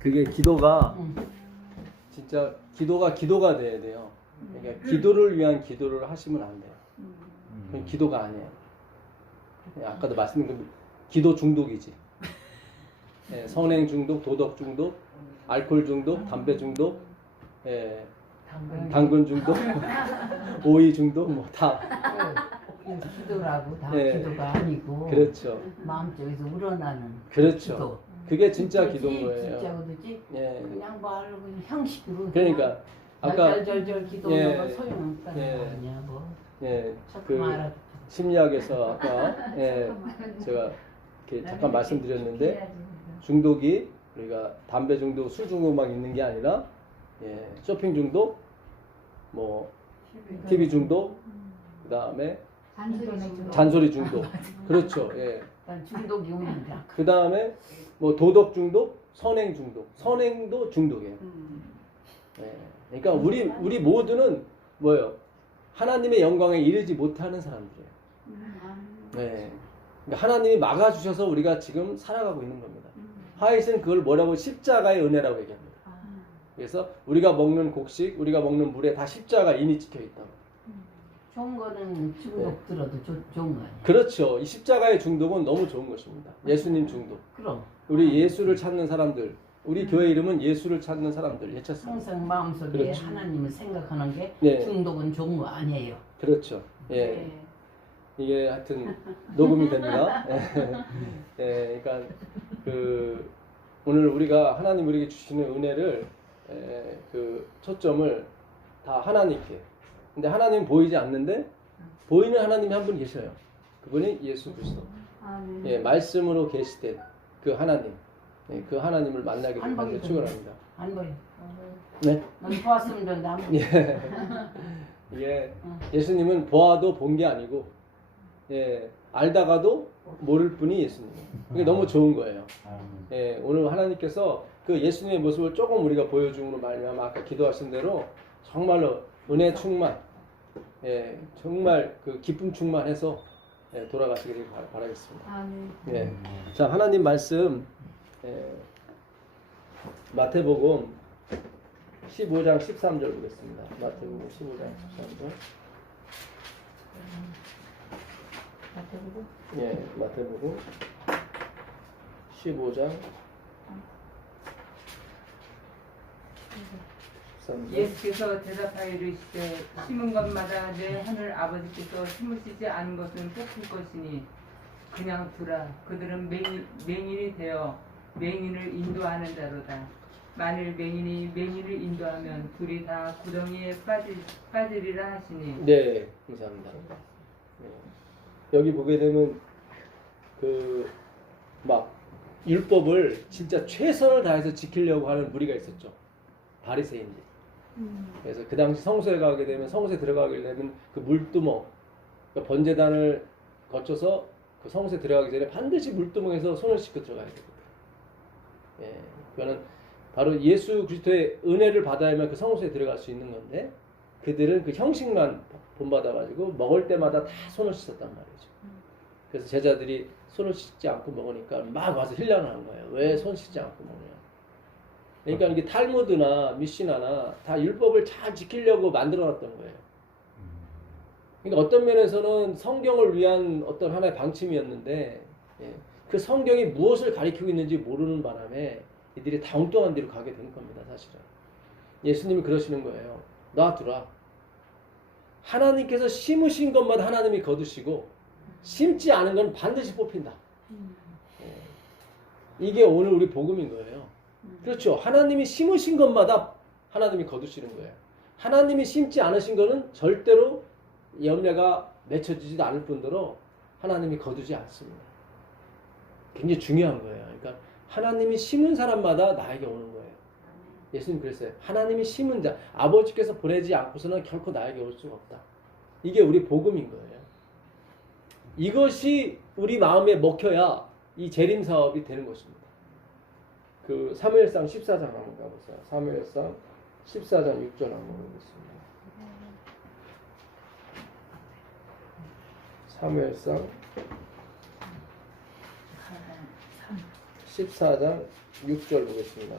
그게 기도가 진짜 기도가 돼야 돼요. 그러니까 기도를 위한 기도를 하시면 안 돼요. 그건 기도가 아니에요. 아까도 말씀드린 기도 중독이지. 예, 선행 중독, 도덕 중독, 알코올 중독, 담배 중독, 예, 당근 중독, 오이 중독 뭐 다. 기도라고 다 예, 기도가 아니고 그렇죠. 마음속에서 우러나는 그렇죠. 기도. 그게 진짜 그거지, 기도인 거예요. 진짜 그러지. 예. 그냥 말로 그냥 형식으로. 그러니까 아까 절절절 기도는 예, 건 소용없다는 예, 거 아니야 뭐. 예, 자꾸 말하고. 심리학에서 아까 예, 제가 이렇게 잠깐 말씀드렸는데 중독이 우리가 담배 중독, 술 중독만 있는 게 아니라 예, 쇼핑 중독, 뭐 TV 중독, 그 다음에 잔소리 중독, 그렇죠. 예. 일단 중독이 오는데. 그 다음에 뭐 도덕 중독, 선행 중독, 선행도 중독이에요. 예. 그러니까 우리 모두는 뭐예요? 하나님의 영광에 이르지 못하는 사람들이에요. 네. 그러니까 하나님이 막아주셔서 우리가 지금 살아가고 있는 겁니다. 하이스는 그걸 뭐라고 십자가의 은혜라고 얘기합니다. 그래서 우리가 먹는 곡식, 우리가 먹는 물에 다 십자가 인이 찍혀 있다고. 좋은 거는 중독 들어도 좋은 거 아니야. 그렇죠. 이 십자가의 중독은 너무 좋은 것입니다. 예수님 중독. 그럼. 우리 예수를 찾는 사람들, 우리 교회 이름은 예수를 찾는 사람들 예쳤습니다. 항상 마음속에 그렇죠. 하나님을 생각하는 게 네. 중독은 좋은 거 아니에요. 그렇죠. 예. 이게 하여튼 녹음이 됩니다. 예. 그러니까 오늘 우리가 하나님 우리에게 주시는 은혜를 그 초점을 다 하나님께. 근데 하나님 보이지 않는데 보이는 하나님이 한 분 계셔요. 그분이 예수 그리스도. 예, 말씀으로 계시된 그 하나님. 예, 그 하나님을 만나게 안 되는 보이던데. 축원합니다. 안 보여. 네. 넌 보았으면 좋은데 안 보여. 예. 이게 예수님은 보아도 본 게 아니고 예, 알다가도 모를 분이 예수님. 그게 너무 좋은 거예요. 예, 오늘 하나님께서 그 예수님의 모습을 조금 우리가 보여줌으로 말미암아 아까 기도하신 대로 정말로 은혜 충만, 예, 정말 그 기쁨 충만해서 예, 돌아가시기를 바라겠습니다. 예, 자 하나님 말씀 예, 마태복음 15장 13절 보겠습니다. 마태복음 15장 13절. 예, 마태복음 15장 13절. 예수께서 대답하여 이르시되 심은 것마다 내 하늘 아버지께서 심으시지 않은 것은 뽑힐 것이니 그냥 두라. 그들은 맹인이 되어 맹인을 인도하는 자로다. 만일 맹인이 맹인을 인도하면 둘이 다 구덩이에 빠지리라 하시니. 네, 감사합니다. 네. 여기 보게 되면 막 율법을 진짜 최선을 다해서 지키려고 하는 무리가 있었죠. 바리새인들. 그래서 그 당시 성소에 가게 되면 성소에 들어가게 되면 그 물두멍, 그러니까 번제단을 거쳐서 그 성소에 들어가기 전에 반드시 물두멍에서 손을 씻고 들어가야 되거든요. 예, 그거는 바로 예수 그리스도의 은혜를 받아야만 그 성소에 들어갈 수 있는 건데 그들은 그 형식만 본받아가지고 먹을 때마다 다 손을 씻었단 말이죠. 그래서 제자들이 손을 씻지 않고 먹으니까 막 와서 hir난하는 거예요. 왜 손 씻지 않고 먹느냐. 그러니까 이게 탈무드나 미시나나 다 율법을 잘 지키려고 만들어놨던 거예요. 그러니까 어떤 면에서는 성경을 위한 어떤 하나의 방침이었는데 예, 그 성경이 무엇을 가리키고 있는지 모르는 바람에 이들이 다 엉뚱한 데로 가게 된 겁니다. 사실은 예수님이 그러시는 거예요. 놔두라. 하나님께서 심으신 것마다 하나님이 거두시고 심지 않은 건 반드시 뽑힌다. 예, 이게 오늘 우리 복음인 거예요. 그렇죠. 하나님이 심으신 것마다 하나님이 거두시는 거예요. 하나님이 심지 않으신 것은 절대로 열매가 맺혀지지도 않을 뿐더러 하나님이 거두지 않습니다. 굉장히 중요한 거예요. 그러니까 하나님이 심은 사람마다 나에게 오는 거예요. 예수님 그랬어요. 하나님이 심은 자, 아버지께서 보내지 않고서는 결코 나에게 올 수가 없다. 이게 우리 복음인 거예요. 이것이 우리 마음에 먹혀야 이 재림 사업이 되는 것입니다. 그 사무엘상 14장 한번 가보세요. 사무엘상 14장 6절 한번 보겠습니다. 사무엘상 14장 6절 보겠습니다.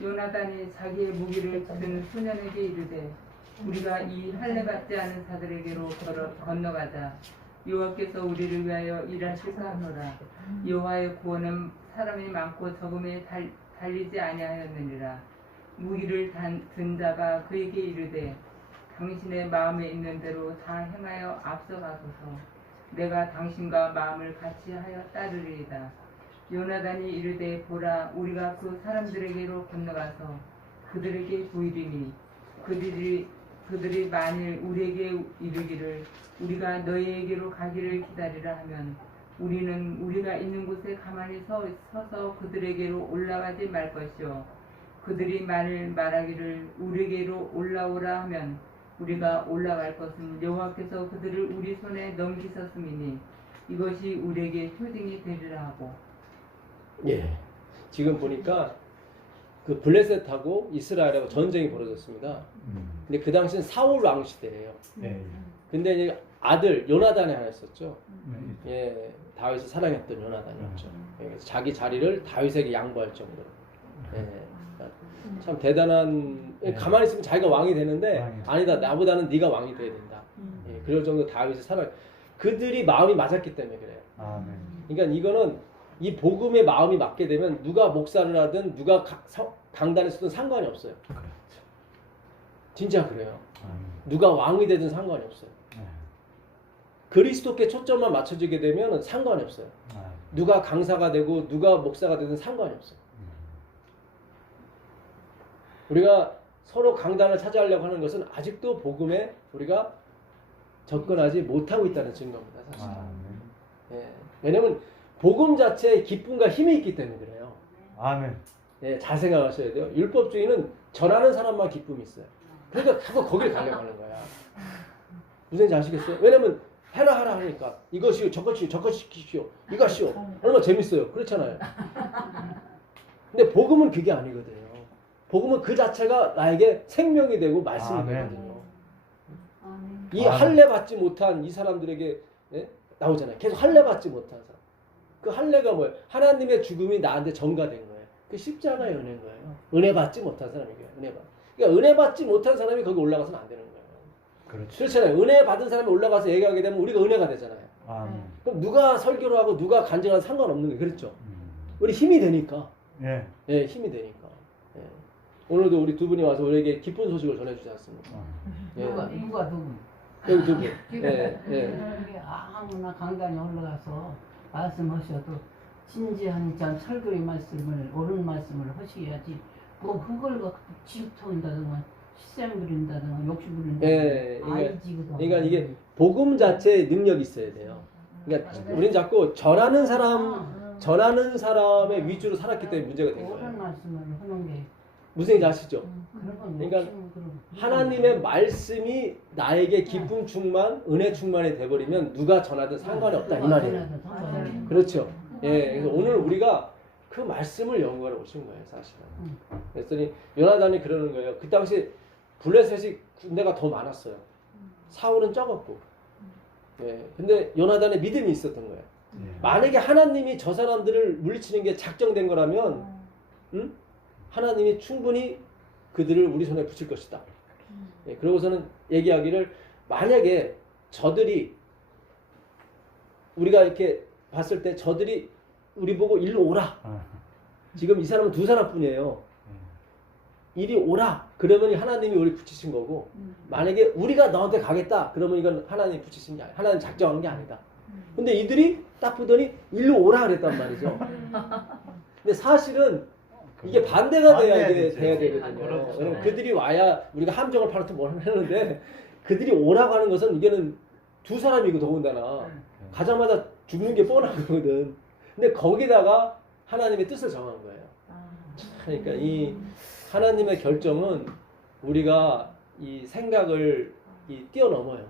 요나단이 자기의 무기를 든 소년에게 이르되 우리가 이 할례 받지 않은 자들에게로 건너가자. 여호와께서 우리를 위하여 일하실까 하노라. 여호와의 구원은 사람이 많고 적음에 달리지 아니하였느니라. 무기를 든 자가 그에게 이르되 당신의 마음에 있는 대로 다 행하여 앞서가소서. 내가 당신과 마음을 같이 하여 따르리이다. 요나단이 이르되 보라 우리가 그 사람들에게로 건너가서 그들에게 보이리니 그들이 만일 우리에게 이르기를 우리가 너희에게로 가기를 기다리라 하면 우리는 우리가 있는 곳에 가만히 서서 그들에게로 올라가지 말 것이요 그들이 만일 말하기를 우리에게로 올라오라 하면 우리가 올라갈 것은 여호와께서 그들을 우리 손에 넘기셨음이니 이것이 우리에게 효징이 되리라 하고. 예. 지금 보니까 그 블레셋하고 이스라엘하고 전쟁이 벌어졌습니다. 근데 그 당시는 사울 왕 시대예요. 네. 근데 이제 아들 요나단이 하나 있었죠. 네. 예, 다윗을 사랑했던 요나단이었죠. 그래서 자기 자리를 다윗에게 양보할 정도로. 예, 참 대단한. 가만히 있으면 자기가 왕이 되는데 왕이야. 아니다, 나보다는 네가 왕이 돼야 된다. 예, 그럴 정도 다윗을 사랑. 그들이 마음이 맞았기 때문에 그래요. 아멘. 그러니까 이거는 이 복음의 마음이 맞게 되면 누가 목사를 하든 누가 강단에 서든 상관이 없어요. 진짜 그래요. 아멘. 누가 왕이 되든 상관이 없어요. 네. 그리스도께 초점만 맞춰지게 되면 상관이 없어요. 아멘. 누가 강사가 되고 누가 목사가 되든 상관이 없어요. 우리가 서로 강단을 차지하려고 하는 것은 아직도 복음에 우리가 접근하지 못하고 있다는 증거입니다. 사실. 아멘. 예. 왜냐하면 복음 자체에 기쁨과 힘이 있기 때문에 그래요. 아멘. 예, 잘 생각하셔야 돼요. 율법주의는 전하는 사람만 기쁨이 있어요. 그러니까 계속 거기를 가려고 하는 거야. 무슨 얘기인지 아시겠어요? 왜냐면 해라 하라 하니까 이것이요 저것이요 저것이요 이것이요 얼마나 재밌어요. 그렇잖아요. 근데 복음은 그게 아니거든요. 복음은 그 자체가 나에게 생명이 되고 말씀이 아멘. 되거든요. 아멘. 이 아멘. 할례 받지 못한 이 사람들에게 예? 나오잖아요. 계속 할례 받지 못한 사람. 그 할례가 뭐예요? 하나님의 죽음이 나한테 전가된 거예요. 그 십자가의 은혜인 거예요. 은혜 받지 못한 사람이에요. 은혜 받. 그러니까 은혜 받지 못한 사람이 거기 올라가서는 안 되는 거예요. 그렇지. 그렇잖아요. 은혜 받은 사람이 올라가서 얘기하게 되면 우리가 은혜가 되잖아요. 아멘. 그럼 누가 설교를 하고 누가 간증하는 상관없는 거예요. 그렇죠? 우리 힘이 되니까. 예. 예, 힘이 되니까. 예. 오늘도 우리 두 분이 와서 우리에게 기쁜 소식을 전해주지 않습니까? 예. 누가 누구? 여기 두 분. 예, 예. 이게 아무나 강단에 올라가서 말씀하셔도 진지한 참 설교의 말씀을 옳은 말씀을 하셔야지 뭐 그걸 갖고 질투한다든가 시샘 부린다든가 욕심 부린다든가 예, 그러니까 이게 복음 자체에 능력이 있어야 돼요. 그러니까 우리는 자꾸 전하는 사람의 위주로 살았기 때문에 문제가 된 옳은 거예요. 말씀을 하는 게 무슨 얘기인지 아시죠? 그런 건 그러니까 욕심은 그런 하나님의 말씀이 나에게 기쁨 충만, 은혜 충만이 돼버리면 누가 전하든 상관이 없다 이 말이에요. 그렇죠. 예, 그래서 오늘 우리가 그 말씀을 연구하러 오신 거예요, 사실은. 그랬더니 요나단이 그러는 거예요. 그 당시 블레셋이 군대가 더 많았어요. 사울은 적었고. 예, 근데 요나단의 믿음이 있었던 거예요. 예. 만약에 하나님이 저 사람들을 물리치는 게 작정된 거라면, 응? 하나님이 충분히 그들을 우리 손에 붙일 것이다. 예, 그러고서는 얘기하기를 만약에 저들이 우리가 이렇게 봤을 때 저들이 우리 보고 일로 오라. 지금 이 사람은 두 사람뿐이에요. 이리 오라. 그러면 하나님이 우리 붙이신 거고 만약에 우리가 너한테 가겠다. 그러면 이건 하나님이 붙이신 게 아니야. 하나님 작정한 게 아니다. 근데 이들이 딱 보더니 일로 오라 그랬단 말이죠. 근데 사실은 이게 반대가 돼야 되거든요. 그렇죠. 왜냐면 그들이 와야 우리가 함정을 파놓든 뭘 하는데 그들이 오라고 하는 것은 이게는 두 사람이고 더군다나 가자마자 죽는 게 뻔하거든. 근데 거기다가 하나님의 뜻을 정한 거예요. 그러니까 이 하나님의 결정은 우리가 이 생각을 뛰어넘어요.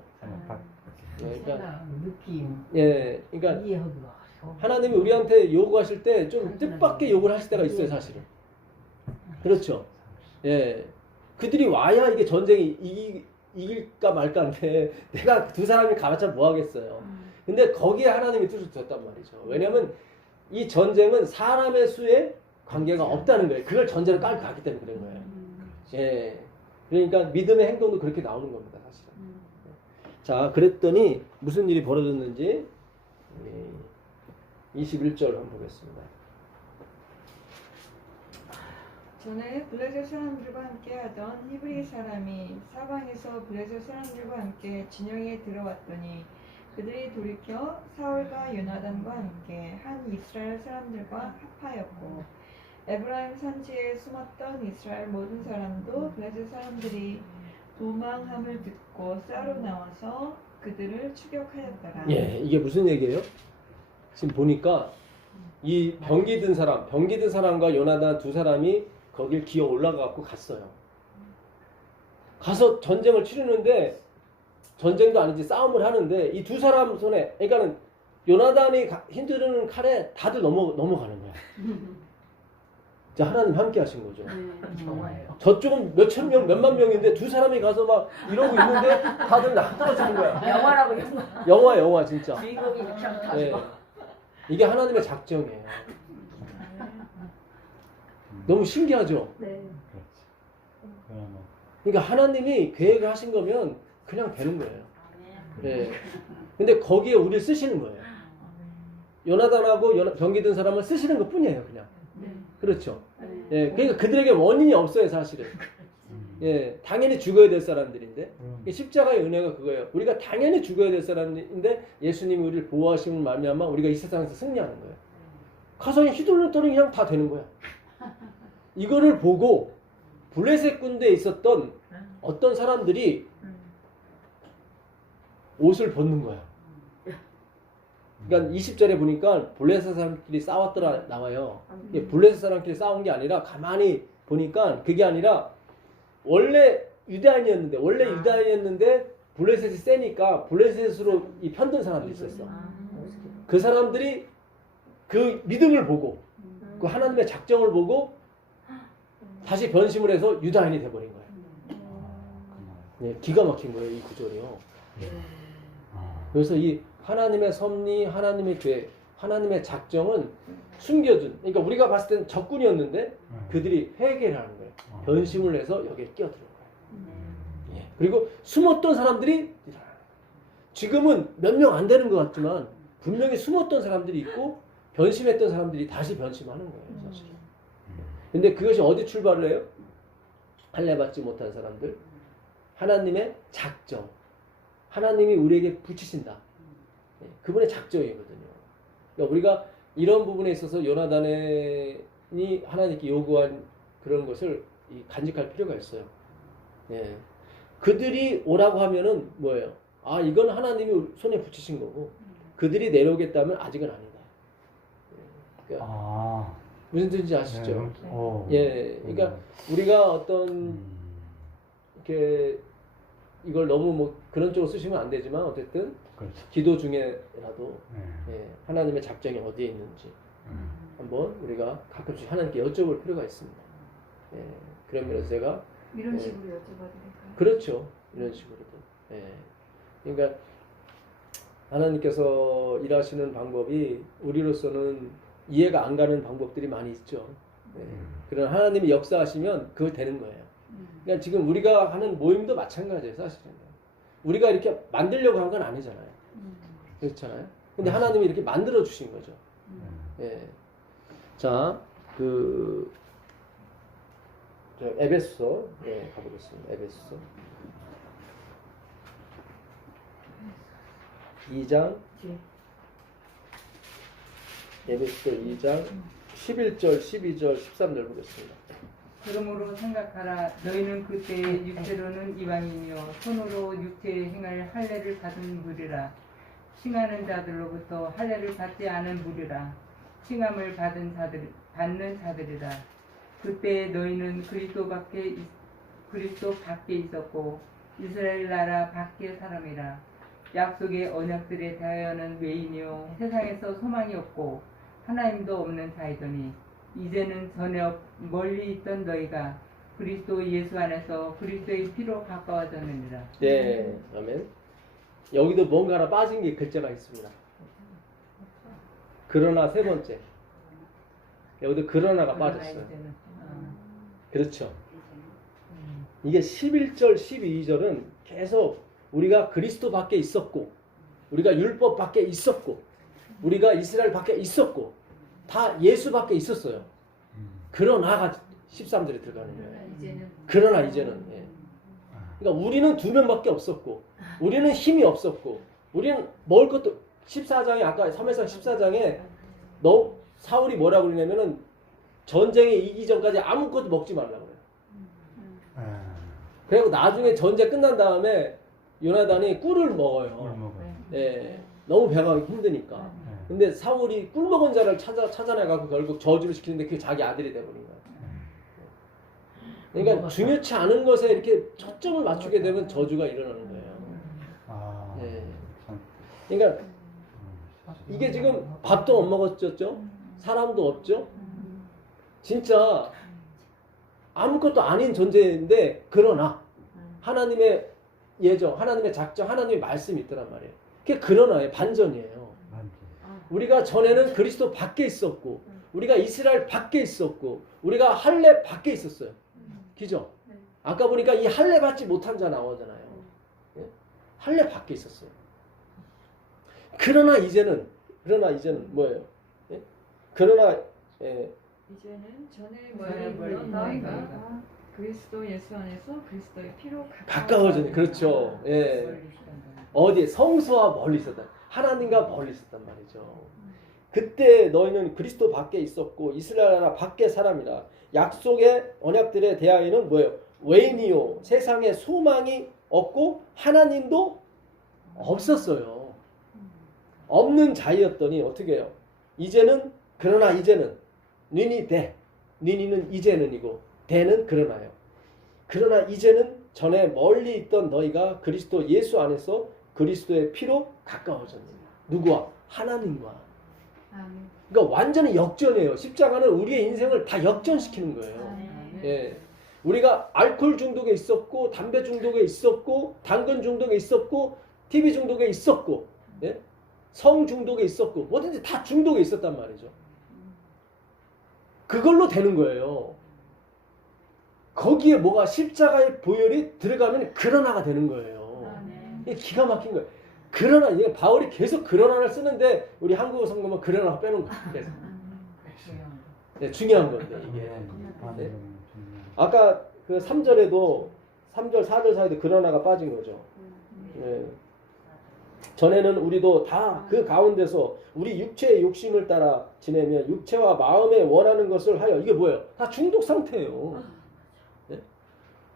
생각, 느낌, 예, 그러니까 이해하기가 어려워. 하나님이 우리한테 요구하실 때 좀 뜻밖의 요구를 하실 때가 있어요, 사실은. 그렇죠. 예, 그들이 와야 이게 전쟁이 이길까 말까인데 내가 두 사람이 가봤자 뭐 하겠어요. 근데 거기에 하나님이 뜻을 뒀단 말이죠. 왜냐하면 이 전쟁은 사람의 수에 관계가 없다는 거예요. 그걸 전제로 깔고 갔기 때문에 그런 거예요. 예. 그러니까 믿음의 행동도 그렇게 나오는 겁니다, 사실은. 자, 그랬더니 무슨 일이 벌어졌는지 21절 한번 보겠습니다. 전에 블레셋 사람들과 함께 하던 히브리 사람이 사방에서 블레셋 사람들과 함께 진영에 들어왔더니 그들이 돌이켜 사울과 요나단과 함께 한 이스라엘 사람들과 합하였고 에브라임 산지에 숨었던 이스라엘 모든 사람도 블레셋 사람들이 도망함을 듣고 싸러 나와서 그들을 추격하였더라. 예, 이게 무슨 얘기예요? 지금 보니까 이 병기 든 사람과 요나단 두 사람이 거길 기어 올라가고 갔어요. 가서 전쟁을 치르는데 전쟁도 아니지 싸움을 하는데 이 두 사람 손에 그러니까는 요나단이 힘드는 칼에 다들 넘어가는 거야. 자, 하나님 함께 하신 거죠. 정말요. 저쪽은 몇천 명, 몇만 명인데 두 사람이 가서 막 이러고 있는데 다들 떨어지는 거야. 영화라고 영화. 영화 진짜. 주인공이 이렇게 하고 네. 이게 하나님의 작정이에요. 너무 신기하죠? 네. 그러니까 하나님이 계획을 하신 거면 그냥 되는 거예요. 네. 근데 거기에 우리를 쓰시는 거예요. 요나단하고 병기 든 사람을 쓰시는 것 뿐이에요, 그냥. 그렇죠. 예, 그러니까 그들에게 원인이 없어요, 사실은. 예, 당연히 죽어야 될 사람들인데 십자가의 은혜가 그거예요. 우리가 당연히 죽어야 될 사람인데 예수님이 우리를 보호하심을 말미암아 우리가 이 세상에서 승리하는 거예요. 가서 휘둘렀더니 그냥 다 되는 거야. 이거를 보고 블레셋 군대에 있었던 어떤 사람들이 옷을 벗는 거야. 그러니까 20절에 보니까 블레셋 사람끼리 싸웠더라 나와요. 이게 블레셋 사람끼리 싸운 게 아니라 가만히 보니까 그게 아니라 원래 유다인이었는데 블레셋이 세니까 블레셋으로 이 편든 사람들이 있었어. 그 사람들이 그 믿음을 보고 그 하나님의 작정을 보고 다시 변심을 해서 유다인이 돼버린 거예요. 네, 기가 막힌 거예요, 이 구절이요. 그래서 이 하나님의 섭리, 하나님의 계획, 하나님의 작정은 숨겨둔. 그러니까 우리가 봤을 땐 적군이었는데 그들이 회개를 하는 거예요. 변심을 해서 여기에 끼어드는 거예요. 예. 그리고 숨었던 사람들이 일어나는 거예요. 지금은 몇 명 안 되는 것 같지만 분명히 숨었던 사람들이 있고 변심했던 사람들이 다시 변심하는 거예요, 사실은. 근데 그것이 어디 출발을 해요? 할례 받지 못한 사람들, 하나님의 작정, 하나님이 우리에게 붙이신다. 그분의 작정이거든요. 그러니까 우리가 이런 부분에 있어서 요나단이 하나님께 요구한 그런 것을 간직할 필요가 있어요. 예. 그들이 오라고 하면은 뭐예요? 아, 이건 하나님이 손에 붙이신 거고 그들이 내려오겠다면 아직은 아니다. 그러니까 무슨 뜻인지 아시죠? 예, 그러니까 우리가 어떤 이렇게 이걸 너무 뭐 그런 쪽으로 쓰시면 안 되지만 어쨌든 그렇죠. 기도 중에라도 예, 하나님의 작정이 어디에 있는지 한번 우리가 가끔씩 하나님께 여쭤볼 필요가 있습니다. 예, 그런 면에서 제가 이런 식으로 여쭤봐도 될까요? 그렇죠. 이런 식으로도. 예. 그러니까 하나님께서 일하시는 방법이 우리로서는 이해가 안 가는 방법들이 많이 있죠. 예. 그러나 하나님이 역사하시면 그거 되는 거예요. 그러니까 지금 우리가 하는 모임도 마찬가지예요, 사실은. 우리가 이렇게 만들려고 한 건 아니잖아요. 그렇잖아요. 근데 하나님이 이렇게 만들어 주신 거죠. 예. 자, 에베소 가보겠습니다. 에베소 2장 에베소 2장 11절, 12절, 13절 보겠습니다. 그러므로 생각하라. 너희는 그때 육체로는 이방인이요 손으로 육체의 행할 할례를 받은 무리라. 칭하는 자들로부터 할례를 받지 않은 무리라. 칭함을 받는 자들이라. 그때 너희는 그리스도 밖에 있었고 이스라엘 나라 밖의 사람이라. 약속의 언약들에 대하여는 외인이요 세상에서 소망이 없고 하나님도 없는 자이더니 이제는 전에 멀리 있던 너희가 그리스도 예수 안에서 그리스도의 피로 가까워졌느니라. 네, 아멘. 여기도 뭔가 하나 빠진 게 글자가 있습니다. 그러나 세 번째. 여기도 그러나가 빠졌어요. 그렇죠. 이게 11절, 12절은 계속 우리가 그리스도 밖에 있었고, 우리가 율법 밖에 있었고, 우리가 이스라엘 밖에 있었고, 다 예수 밖에 있었어요. 그러나가 13절에 들어가는 거예요. 그러나 이제는. 예. 그러니까 우리는 두 명밖에 없었고, 우리는 힘이 없었고, 우리는 먹을 것도 14장에 아까 3회상 14장에 사울이 뭐라고 그러냐면은 전쟁에 이기 전까지 아무것도 먹지 말라고 그래요. 그리고 나중에 전쟁 끝난 다음에 요나단이 꿀을 먹어요. 예, 너무 배가 힘드니까. 근데 사울이 꿀 먹은 자를 찾아내가지고 결국 저주를 시키는데 그게 자기 아들이 돼버린 거예요. 그러니까 중요치 않은 것에 이렇게 초점을 맞추게 되면 저주가 일어나는 거예요. 예. 그러니까 이게 지금 밥도 못 먹었죠? 사람도 없죠? 진짜 아무것도 아닌 존재인데 그러나 하나님의 예정, 하나님의 작정, 하나님의 말씀이 있더란 말이에요. 그게 그러나의 반전이에요. 우리가 전에는 그리스도 밖에 있었고 우리가 이스라엘 밖에 있었고 우리가 할례 밖에 있었어요. 그죠? 아까 보니까 이 할례 받지 못한 자 나오잖아요. 예? 할례 밖에 있었어요. 그러나 이제는 뭐예요? 예? 그러나 이제는 전에 멀리 너희가 그리스도 예수 안에서 그리스도의 피로 가까워지는 그렇죠. 예. 어디에 성소와 멀리 있었다. 하나님과 멀리 있었단 말이죠. 그때 너희는 그리스도 밖에 있었고 이스라엘 나라 밖의 사람이라. 약속의 언약들에 대하여는 뭐예요? 외인이요 세상에 소망이 없고 하나님도 없었어요. 없는 자였더니 어떻게 해요? 그러나 이제는 니니 대 니니는 이제는이고 대는 그러나요. 그러나 이제는 전에 멀리 있던 너희가 그리스도 예수 안에서 그리스도의 피로 가까워졌느니라. 누구와? 하나님과. 그러니까 완전히 역전이에요. 십자가는 우리의 인생을 다 역전시키는 거예요. 예. 우리가 알코올 중독에 있었고 담배 중독에 있었고 당근 중독에 있었고 TV 중독에 있었고 예? 성 중독에 있었고 뭐든지 다 중독에 있었단 말이죠. 그걸로 되는 거예요. 거기에 뭐가 십자가의 보혈이 들어가면 그러나가 되는 거예요. 이게 기가 막힌 거예요. 그러나 이게 바울이 계속 그러나를 쓰는데 우리 한국어 성경은 그러나 빼는 거예요. 계속. 네, 중요한 건데 이게. 네. 아까 그 3절에도 3절 4절 사이도 그러나가 빠진 거죠. 네. 전에는 우리도 다 그 가운데서 우리 육체의 욕심을 따라 지내며 육체와 마음에 원하는 것을 하여 이게 뭐예요? 다 중독 상태예요. 네?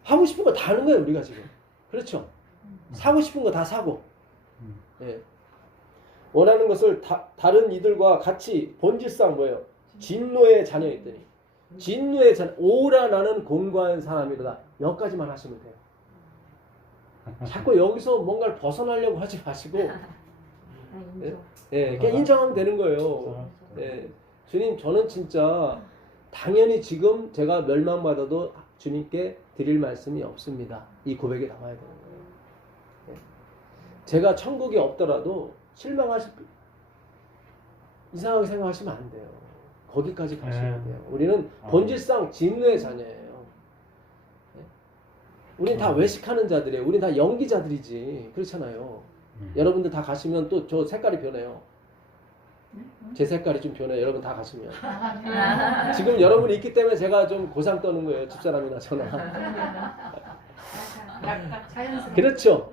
하고 싶은 거 다 하는 거예요 우리가 지금. 그렇죠? 사고 싶은 거 다 사고 네. 원하는 것을 다른 이들과 같이 본질상 뭐예요? 진노의 자녀였더니 진노의 자녀 오라 나는 공고한 사람이로다. 여기까지만 하시면 돼요. 자꾸 여기서 뭔가를 벗어나려고 하지 마시고 네? 네, 그냥 인정하면 되는 거예요. 네. 주님 저는 진짜 당연히 지금 제가 멸망받아도 주님께 드릴 말씀이 없습니다. 이 고백이 나와야 되는 거예요. 네. 제가 천국이 없더라도 이상하게 생각하시면 안 돼요. 거기까지 가셔야 돼요. 우리는 본질상 진노의 자녀예요. 우린 다 외식하는 자들이에요. 우린 다 연기자들이지. 그렇잖아요. 여러분들 다 가시면 또 저 색깔이 변해요. 제 색깔이 좀 변해요. 여러분 다 가시면. 지금 여러분이 있기 때문에 제가 좀 고상 떠는 거예요. 집사람이나 저나. 그렇죠.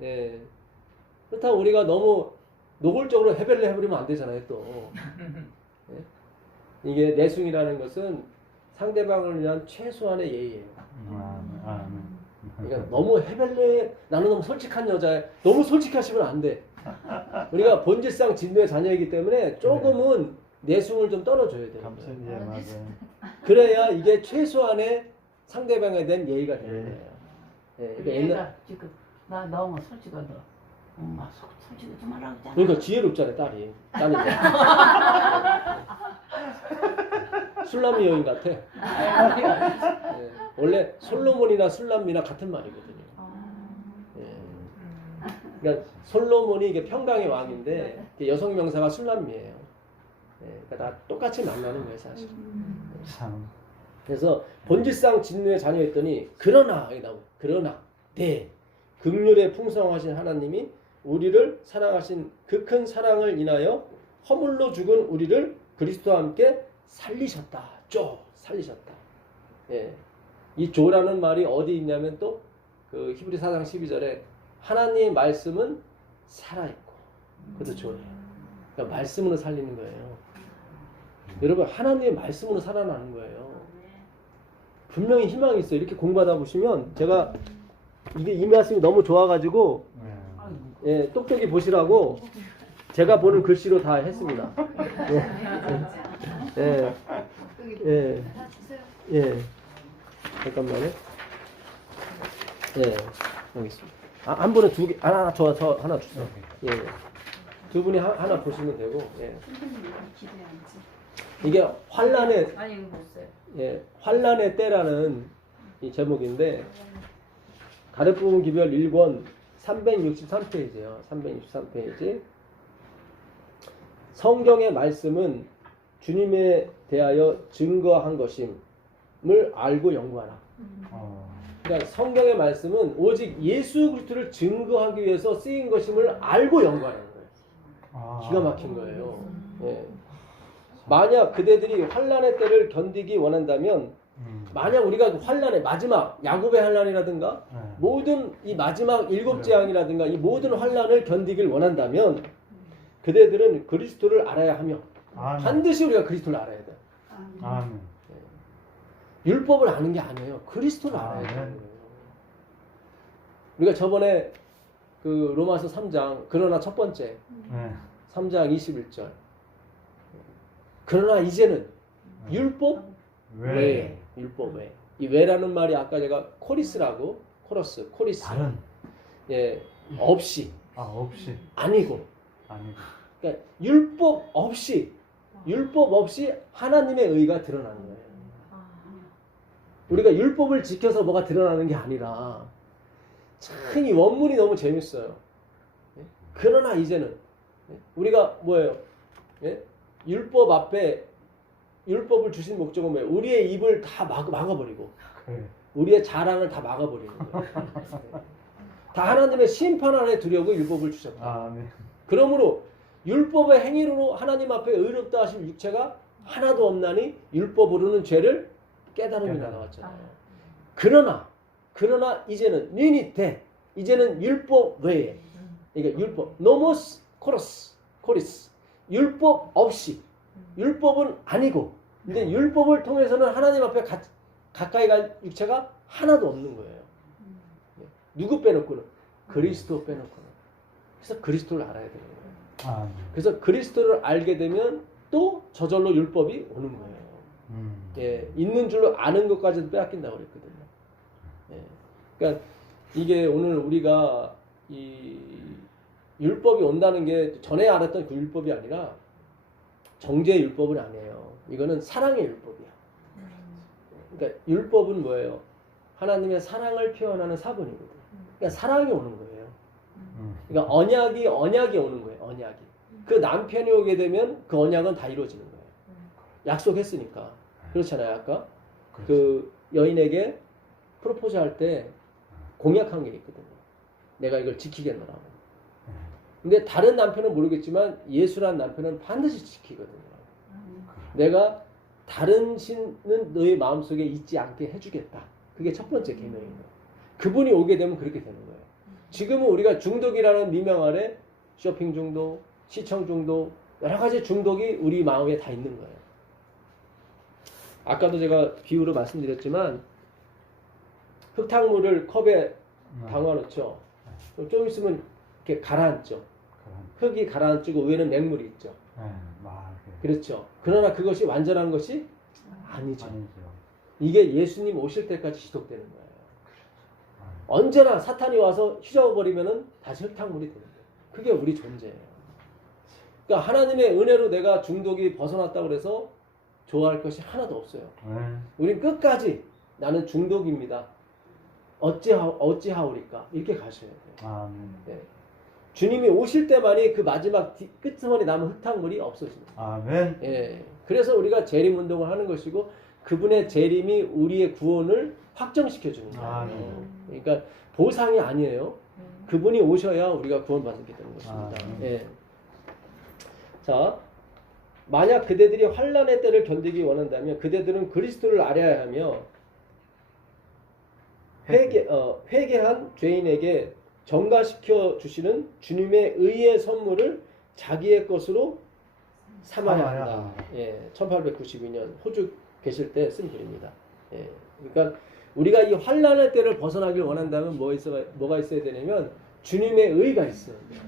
예. 그렇다고 우리가 너무 노골적으로 해벨레 해버리면 안 되잖아요. 또. 예? 이게 내숭이라는 것은 상대방을 위한 최소한의 예의예요. 그러니까 너무 해벨레 나는 너무 솔직한 여자야. 너무 솔직하시면 안 돼. 우리가 본질상 진노의 자녀이기 때문에 조금은 내숭을 좀 떨어줘야 돼요. 그래야 이게 최소한의 상대방에 대한 예의가 되는 거예요. 예, 얘가 지금 나 너무 솔직하다. 엄마 솔직히 좀 하라고 했잖아. 그러니까 지혜롭잖아요, 딸이. 술람미 여인 같아. 예, 원래 솔로몬이나 술람미나 같은 말이거든요. 예. 그러니까 솔로몬이 이게 평강의 왕인데 이게 여성 명사가 술람미예요. 예, 그러니까 다 똑같이 만나는 거예요 사실. 참. 그래서 본질상 진노의 자녀였더니 그러나 여기 나오고 그러나 극률에 풍성하신 하나님이 우리를 사랑하신 그 큰 사랑을 인하여 허물로 죽은 우리를 그리스도와 함께 살리셨다. 살리셨다. 예. 이 조라는 말이 어디 있냐면 또 그 히브리 4장 12절에 하나님의 말씀은 살아있고 그것도 조예요. 그러니까 말씀으로 살리는 거예요. 여러분 하나님의 말씀으로 살아나는 거예요. 분명히 희망이 있어요. 이렇게 공부하다 보시면 제가 이게 이 말씀이 너무 좋아가지고 예, 똑똑히 보시라고 제가 보는 글씨로 다 했습니다. 예, 예, 예. 잠깐만요. 예, 여기 있습니다. 한 분은 두 개, 저 하나 주세요. 예, 두 분이 하나 보시면 되고. 예. 이게 환란의 아니 이거 못 써요. 예, 환란의 때라는 이 제목인데 가르부분 기별 1권 363페이지예요. 363페이지. 성경의 말씀은 주님에 대하여 증거한 것임을 알고 연구하라. 그러니까 성경의 말씀은 오직 예수 그리스도를 증거하기 위해서 쓰인 것임을 알고 연구하는 거예요. 기가 막힌 거예요. 예. 만약 그대들이 환란의 때를 견디기 원한다면 만약 우리가 그 환란의 마지막 야곱의 환란이라든가 모든 이 마지막 7 재앙이라든가 이 모든 환란을 견디길 원한다면 그대들은 그리스도를 알아야 하며 반드시 우리가 그리스도를 알아야 돼. 아멘. 율법을 아는 게 아니에요. 그리스도를 알아야 되는 거예요. 우리가 저번에 그 로마서 3장 그러나 첫 번째 3장 21절 그러나 이제는 율법 외에 율법 외에 이 외라는 말이 아까 제가 코리스라고 코리스 다른 예 없이 없이 아니고 그러니까 율법 없이 하나님의 의가 드러나는 거예요. 우리가 율법을 지켜서 뭐가 드러나는 게 아니라 참 이 원문이 너무 재밌어요. 그러나 이제는 우리가 뭐예요? 예? 율법 앞에 율법을 주신 목적은 뭐예요? 우리의 입을 다 막아버리고 우리의 자랑을 다 막아버리는 거예요. 다 하나님의 심판 안에 두려고 율법을 주셨다. 그러므로 율법의 행위로 하나님 앞에 의롭다 하신 육체가 하나도 없나니 율법으로는 죄를 깨달음이라 나왔잖아요. 그러나 이제는 니니테 이제는 율법 외에 그러니까 율법 노모스 코리스 율법 없이 율법은 아니고 근데 율법을 통해서는 하나님 앞에 가까이 갈 육체가 하나도 없는 거예요. 누구 빼놓고는 그리스도 빼놓고는. 그래서 그리스도를 알아야 되는 거예요. 그래서 그리스도를 알게 되면 또 저절로 율법이 오는 거예요. 예, 있는 줄로 아는 것까지도 빼앗긴다고 그랬거든요. 예, 그러니까 이게 오늘 우리가 이 율법이 온다는 게 전에 알았던 그 율법이 아니라 정죄의 율법은 아니에요. 이거는 사랑의 율법이야. 그러니까 율법은 뭐예요? 하나님의 사랑을 표현하는 사본이거든. 그러니까 사랑이 오는 거예요. 그러니까 언약이 오는 거예요. 언약이. 그 남편이 오게 되면 그 언약은 다 이루어지는 거예요. 약속했으니까. 그렇잖아요. 아까 그 여인에게 프로포즈 할 때 공약한 게 있거든요. 내가 이걸 지키겠노라고. 근데 다른 남편은 모르겠지만 예수란 남편은 반드시 지키거든요. 내가 다른 신은 너의 마음속에 있지 않게 해주겠다. 그게 첫 번째 계명인 거예요. 그분이 오게 되면 그렇게 되는 거예요. 지금은 우리가 중독이라는 미명 아래 쇼핑 중독, 시청 중독, 여러 가지 중독이 우리 마음에 다 있는 거예요. 아까도 제가 비유로 말씀드렸지만 흙탕물을 컵에 담아놓죠. 좀 있으면 이렇게 가라앉죠. 흙이 가라앉고 위에는 맹물이 있죠. 그렇죠. 그러나 그것이 완전한 것이 아니죠. 이게 예수님 오실 때까지 지속되는 거예요. 언제나 사탄이 와서 휘저어버리면 다시 흙탕물이 되는 거예요. 그게 우리 존재예요. 그러니까 하나님의 은혜로 내가 중독이 벗어났다고 해서 좋아할 것이 하나도 없어요. 우린 끝까지 나는 중독입니다. 어찌하오리까 이렇게 가셔야 돼요. 네. 주님이 오실 때만이 그 마지막 끝머리 남은 흙탕물이 없어집니다. 아멘. 예. 그래서 우리가 재림 운동을 하는 것이고 그분의 재림이 우리의 구원을 확정시켜 주는 거예요. 아멘. 그러니까 보상이 아니에요. 그분이 오셔야 우리가 구원받게 되는 것입니다. 예. 자, 만약 그대들이 환난의 때를 견디기 원한다면 그대들은 그리스도를 알아야 하며 회개한 죄인에게 전가시켜 주시는 주님의 의의 선물을 자기의 것으로 삼아야 한다. 예, 1892년 호주 계실 때 쓴 글입니다. 예, 그러니까 우리가 이 환난의 때를 벗어나길 원한다면 뭐가 있어야 되냐면 주님의 의가 있어야 돼요.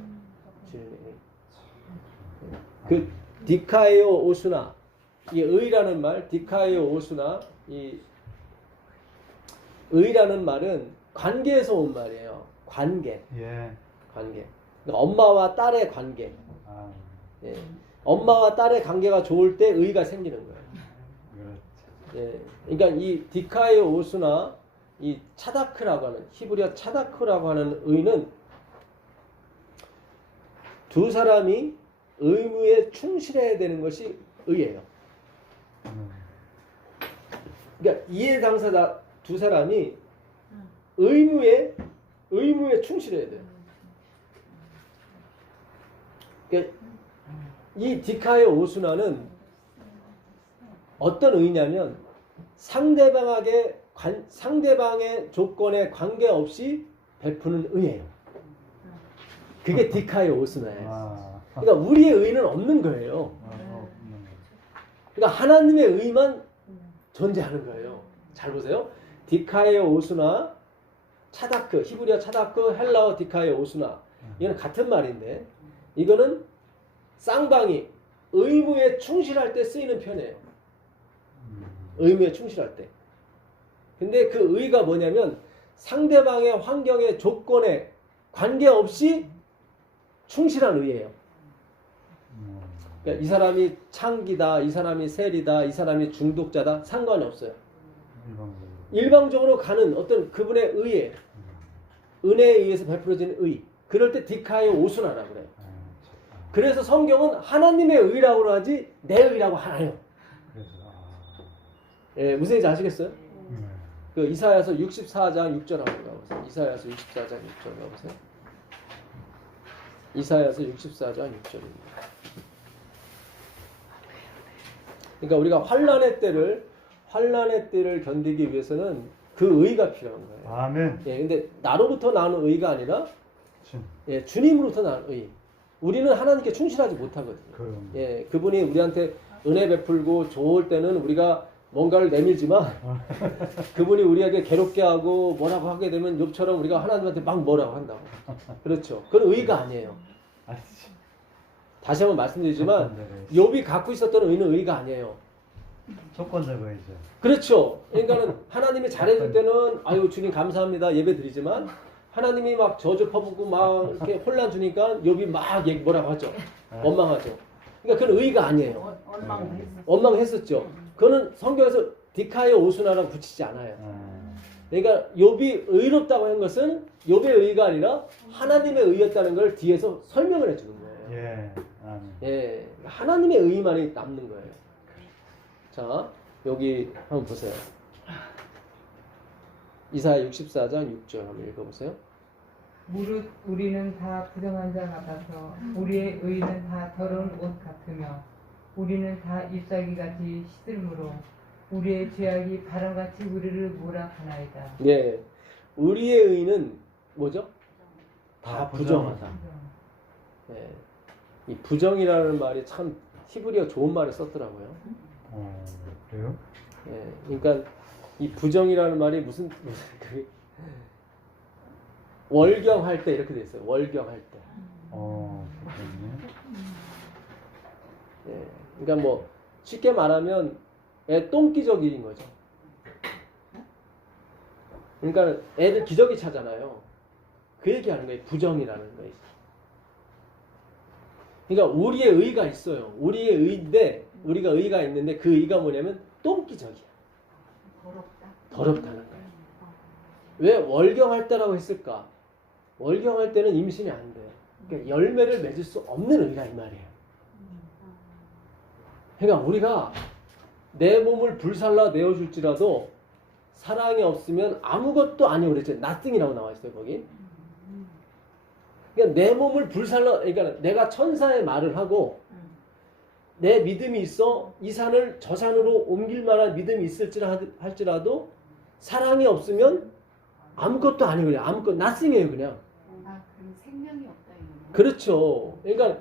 주님의 의. 그 디카에오 오수나, 이 의라는 말, 디카에오 오수나, 이 의라는 말은 관계에서 온 말이에요. 관계. 예. 관계. 그러니까 엄마와 딸의 관계. 아, 예. 엄마와 딸의 관계가 좋을 때 의가 생기는 거예요. 그렇죠. 예. 그러니까 이 디카에오 오수나 이 차다크라고 하는 히브리어 차다크라고 하는 의는 두 사람이 의무에 충실해야 되는 것이 의예요. 그러니까 이해 당사자 두 사람이 의무에 충실해야 돼요. 그러니까 이 디카의 오수나는 어떤 의냐면 상대방의 조건에 관계없이 베푸는 의예요. 그게 디카의 오수나예요. 아, 그러니까 우리의 의는 없는 거예요. 그러니까 하나님의 의만 존재하는 거예요. 잘 보세요. 디카의 오수나, 차다크, 히브리어 차다크, 헬라어 디카의 오수나. 이거는 같은 말인데 이거는 쌍방이 의무에 충실할 때 쓰이는 표현이에요. 의무에 충실할 때. 근데 그 의가 뭐냐면 상대방의 환경의 조건에 관계없이 충실한 의예요. 그러니까 이 사람이 창기다, 이 사람이 셀이다, 이 사람이 중독자다 상관이 없어요. 일방적으로 가는 어떤 그분의 의에 은혜에 의해서 베풀어지는 의. 그럴 때 디카의 오수나라고 그래요. 그래서 성경은 하나님의 의라고 하지 내 의라고 하나요. 예, 무슨 얘기인지 아시겠어요? 그 이사야서 64장 6절 한번 가보세요. 이사야서 64장 6절 가보세요. 이사야서 64장 6절입니다. 그러니까 우리가 환난의 때를 견디기 위해서는 그 의가 필요한 거예요. 아멘. 예, 근데 나로부터 나는 의가 아니라 예, 주님으로부터 나는 의. 우리는 하나님께 충실하지 못하거든요. 예, 그분이 우리한테 은혜 베풀고 좋을 때는 우리가 뭔가를 내밀지만 그분이 우리에게 괴롭게 하고 뭐라고 하게 되면 욥처럼 우리가 하나님한테 막 뭐라고 한다고. 그렇죠. 그건 의가 아니에요. 다시 한번 말씀드리지만 욥이 갖고 있었던 의는 의가 아니에요. 조건적 의죠. 그렇죠. 그러니까는 하나님이 잘해줄 때는 아유 주님 감사합니다 예배 드리지만 하나님이 막 저주 퍼붓고 막 이렇게 혼란 주니까 욥이 막 뭐라고 하죠. 원망하죠. 그러니까 그건 의가 아니에요. 원망했었죠. 그거는 성경에서 디카의 오수나라고 붙이지 않아요. 그러니까 욥이 의롭다고 한 것은 욥의 의가 아니라 하나님의 의였다는 걸 뒤에서 설명을 해주는 거예요. 예. 아멘. 예, 하나님의 의만이 남는 거예요. 자, 여기 한번 보세요. 이사야 64장 6절 한번 읽어보세요. 무릇 우리는 다 부정한 자 같아서 우리의 의는 다 더러운 옷 같으며 우리는 다 잎사귀같이 시들므로 우리의 죄악이 바람같이 우리를 몰아가나이다. 예, 우리의 의는 뭐죠? 다 부정하다. 예, 이 부정이라는 말이 참 히브리어 좋은 말을 썼더라고요. 그래요? 예, 그러니까 이 부정이라는 말이 무슨 월경할 때 이렇게 돼 있어요. 월경할 때. 그렇군요. 예, 그러니까 뭐 쉽게 말하면 똥기저귀인 거죠. 그러니까 애들 기저귀 차잖아요. 그 얘기하는 거예요. 부정이라는 거예요. 그러니까 우리의 의가 있어요. 우리의 의인데 우리가 의가 있는데 그 의가 뭐냐면 똥기저귀야. 더럽다는 거예요. 왜 월경할 때라고 했을까? 월경할 때는 임신이 안 돼요. 그러니까 열매를 맺을 수 없는 의가 이 말이에요. 그러니까 우리가 내 몸을 불살라 내어줄지라도 사랑이 없으면 아무것도 아니오 그랬죠. nothing이라고 나와 있어요 거기. 그러니까 내 몸을 불살라, 그러니까 내가 천사의 말을 하고 내 믿음이 있어 이 산을 저 산으로 옮길 만한 믿음이 할지라도 사랑이 없으면 아무것도 아니에요. 그냥 아무것도 nothing이에요 그냥. 아, 그럼 생명이 없다 이거는. 그렇죠. 그러니까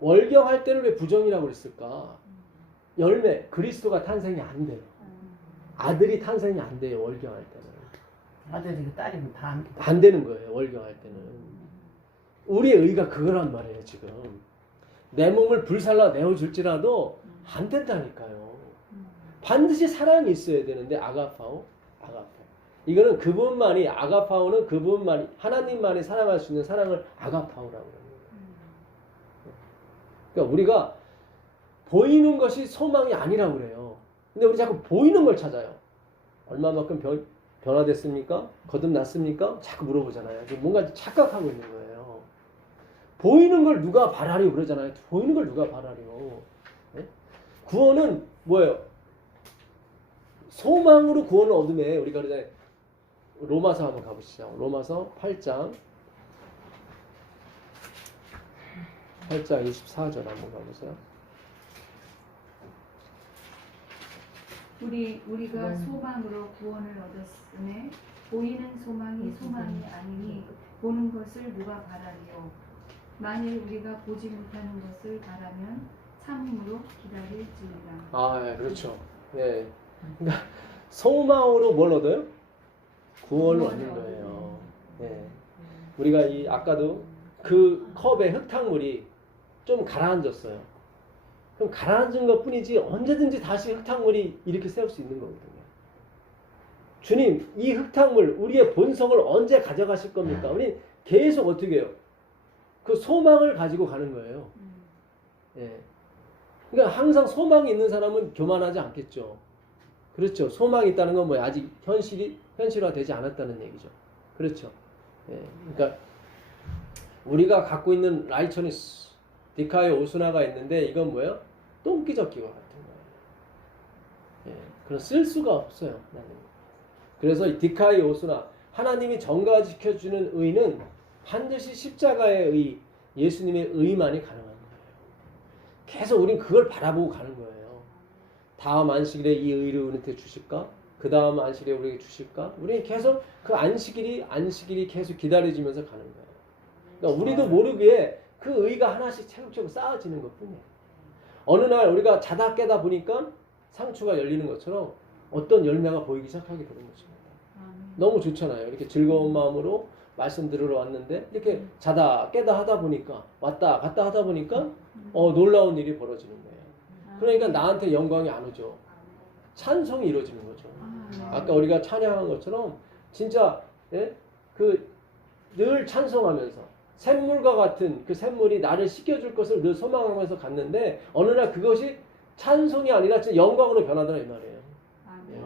월경할 때는 왜 부정이라고 그랬을까? 열매, 그리스도가 탄생이 안 돼요. 아들이 탄생이 안 돼요 월경할 때는. 아들이고 딸이고 다 안 돼. 안 되는 거예요 월경할 때는. 우리의 의가 그거란 말이에요 지금. 내 몸을 불살라 내어줄지라도 안 된다니까요. 반드시 사랑이 있어야 되는데 아가파오. 이거는 그분만이, 아가파오는 그분만이, 하나님만이 사랑할 수 있는 사랑을 아가파오라고 합니다. 그러니까 우리가 보이는 것이 소망이 아니라고 그래요. 근데 우리 자꾸 보이는 걸 찾아요. 얼마만큼 변화됐습니까? 거듭났습니까? 자꾸 물어보잖아요. 뭔가 착각하고 있는 거예요. 보이는 걸 누가 바라려 그러잖아요. 보이는 걸 누가 바라려. 네? 구원은 뭐예요? 소망으로 구원을 얻으면 우리가 그러잖아요. 로마서 한번 가보시죠. 로마서 8장 24절 한번 가보세요. 우리가 소망으로 구원을 얻었으매 보이는 소망이 소망이 아니니 보는 것을 누가 바라리요. 만일 우리가 보지 못하는 것을 바라면 참음으로 기다릴지니라. 아, 네, 그렇죠. 네. 그러니까 소망으로 뭘 얻어요? 구원을 얻는 거예요. 네. 우리가 아까도 그 컵에 흙탕물이 좀 가라앉았어요. 그럼 가라앉은 것 뿐이지 언제든지 다시 흙탕물이 이렇게 세울 수 있는 거거든요. 주님, 이 흙탕물, 우리의 본성을 언제 가져가실 겁니까? 우리 계속 어떻게 해요? 그 소망을 가지고 가는 거예요. 예. 그러니까 항상 소망이 있는 사람은 교만하지 않겠죠. 그렇죠. 소망이 있다는 건 뭐예요? 아직 현실화되지 않았다는 얘기죠. 그렇죠. 예. 그러니까 우리가 갖고 있는 라이처니스, 디카이 오스나가 있는데 이건 뭐예요? 똥기저귀와 같은 거예요. 예. 그런 쓸 수가 없어요. 그래서 이 디카이 오스나, 하나님이 정가지켜주는 의는 반드시 십자가의 의, 예수님의 의만이 가능한 거예요. 계속 우린 그걸 바라보고 가는 거예요. 다음 안식일에 이 의를 우리한테 주실까? 그 다음 안식일에 우리에게 주실까? 우리는 계속 그 안식일이 계속 기다려지면서 가는 거예요. 그러니까 우리도 모르게 그 의가 하나씩 차곡차곡 쌓아지는 것 뿐이에요. 어느 날 우리가 자다 깨다 보니까 상추가 열리는 것처럼 어떤 열매가 보이기 시작하게 되는 것입니다. 너무 좋잖아요. 이렇게 즐거운 마음으로 말씀 들으러 왔는데 이렇게 자다 깨다 하다 보니까 왔다 갔다 하다 보니까 놀라운 일이 벌어지는 거예요. 그러니까 나한테 영광이 안 오죠. 찬송이 이루어지는 거죠. 아까 우리가 찬양한 것처럼 진짜 예? 늘 찬송하면서 샘물과 같은 그 샘물이 나를 씻겨줄 것을 늘 소망하면서 갔는데 어느 날 그것이 찬송이 아니라 진짜 영광으로 변하더라 이 말이에요. 예.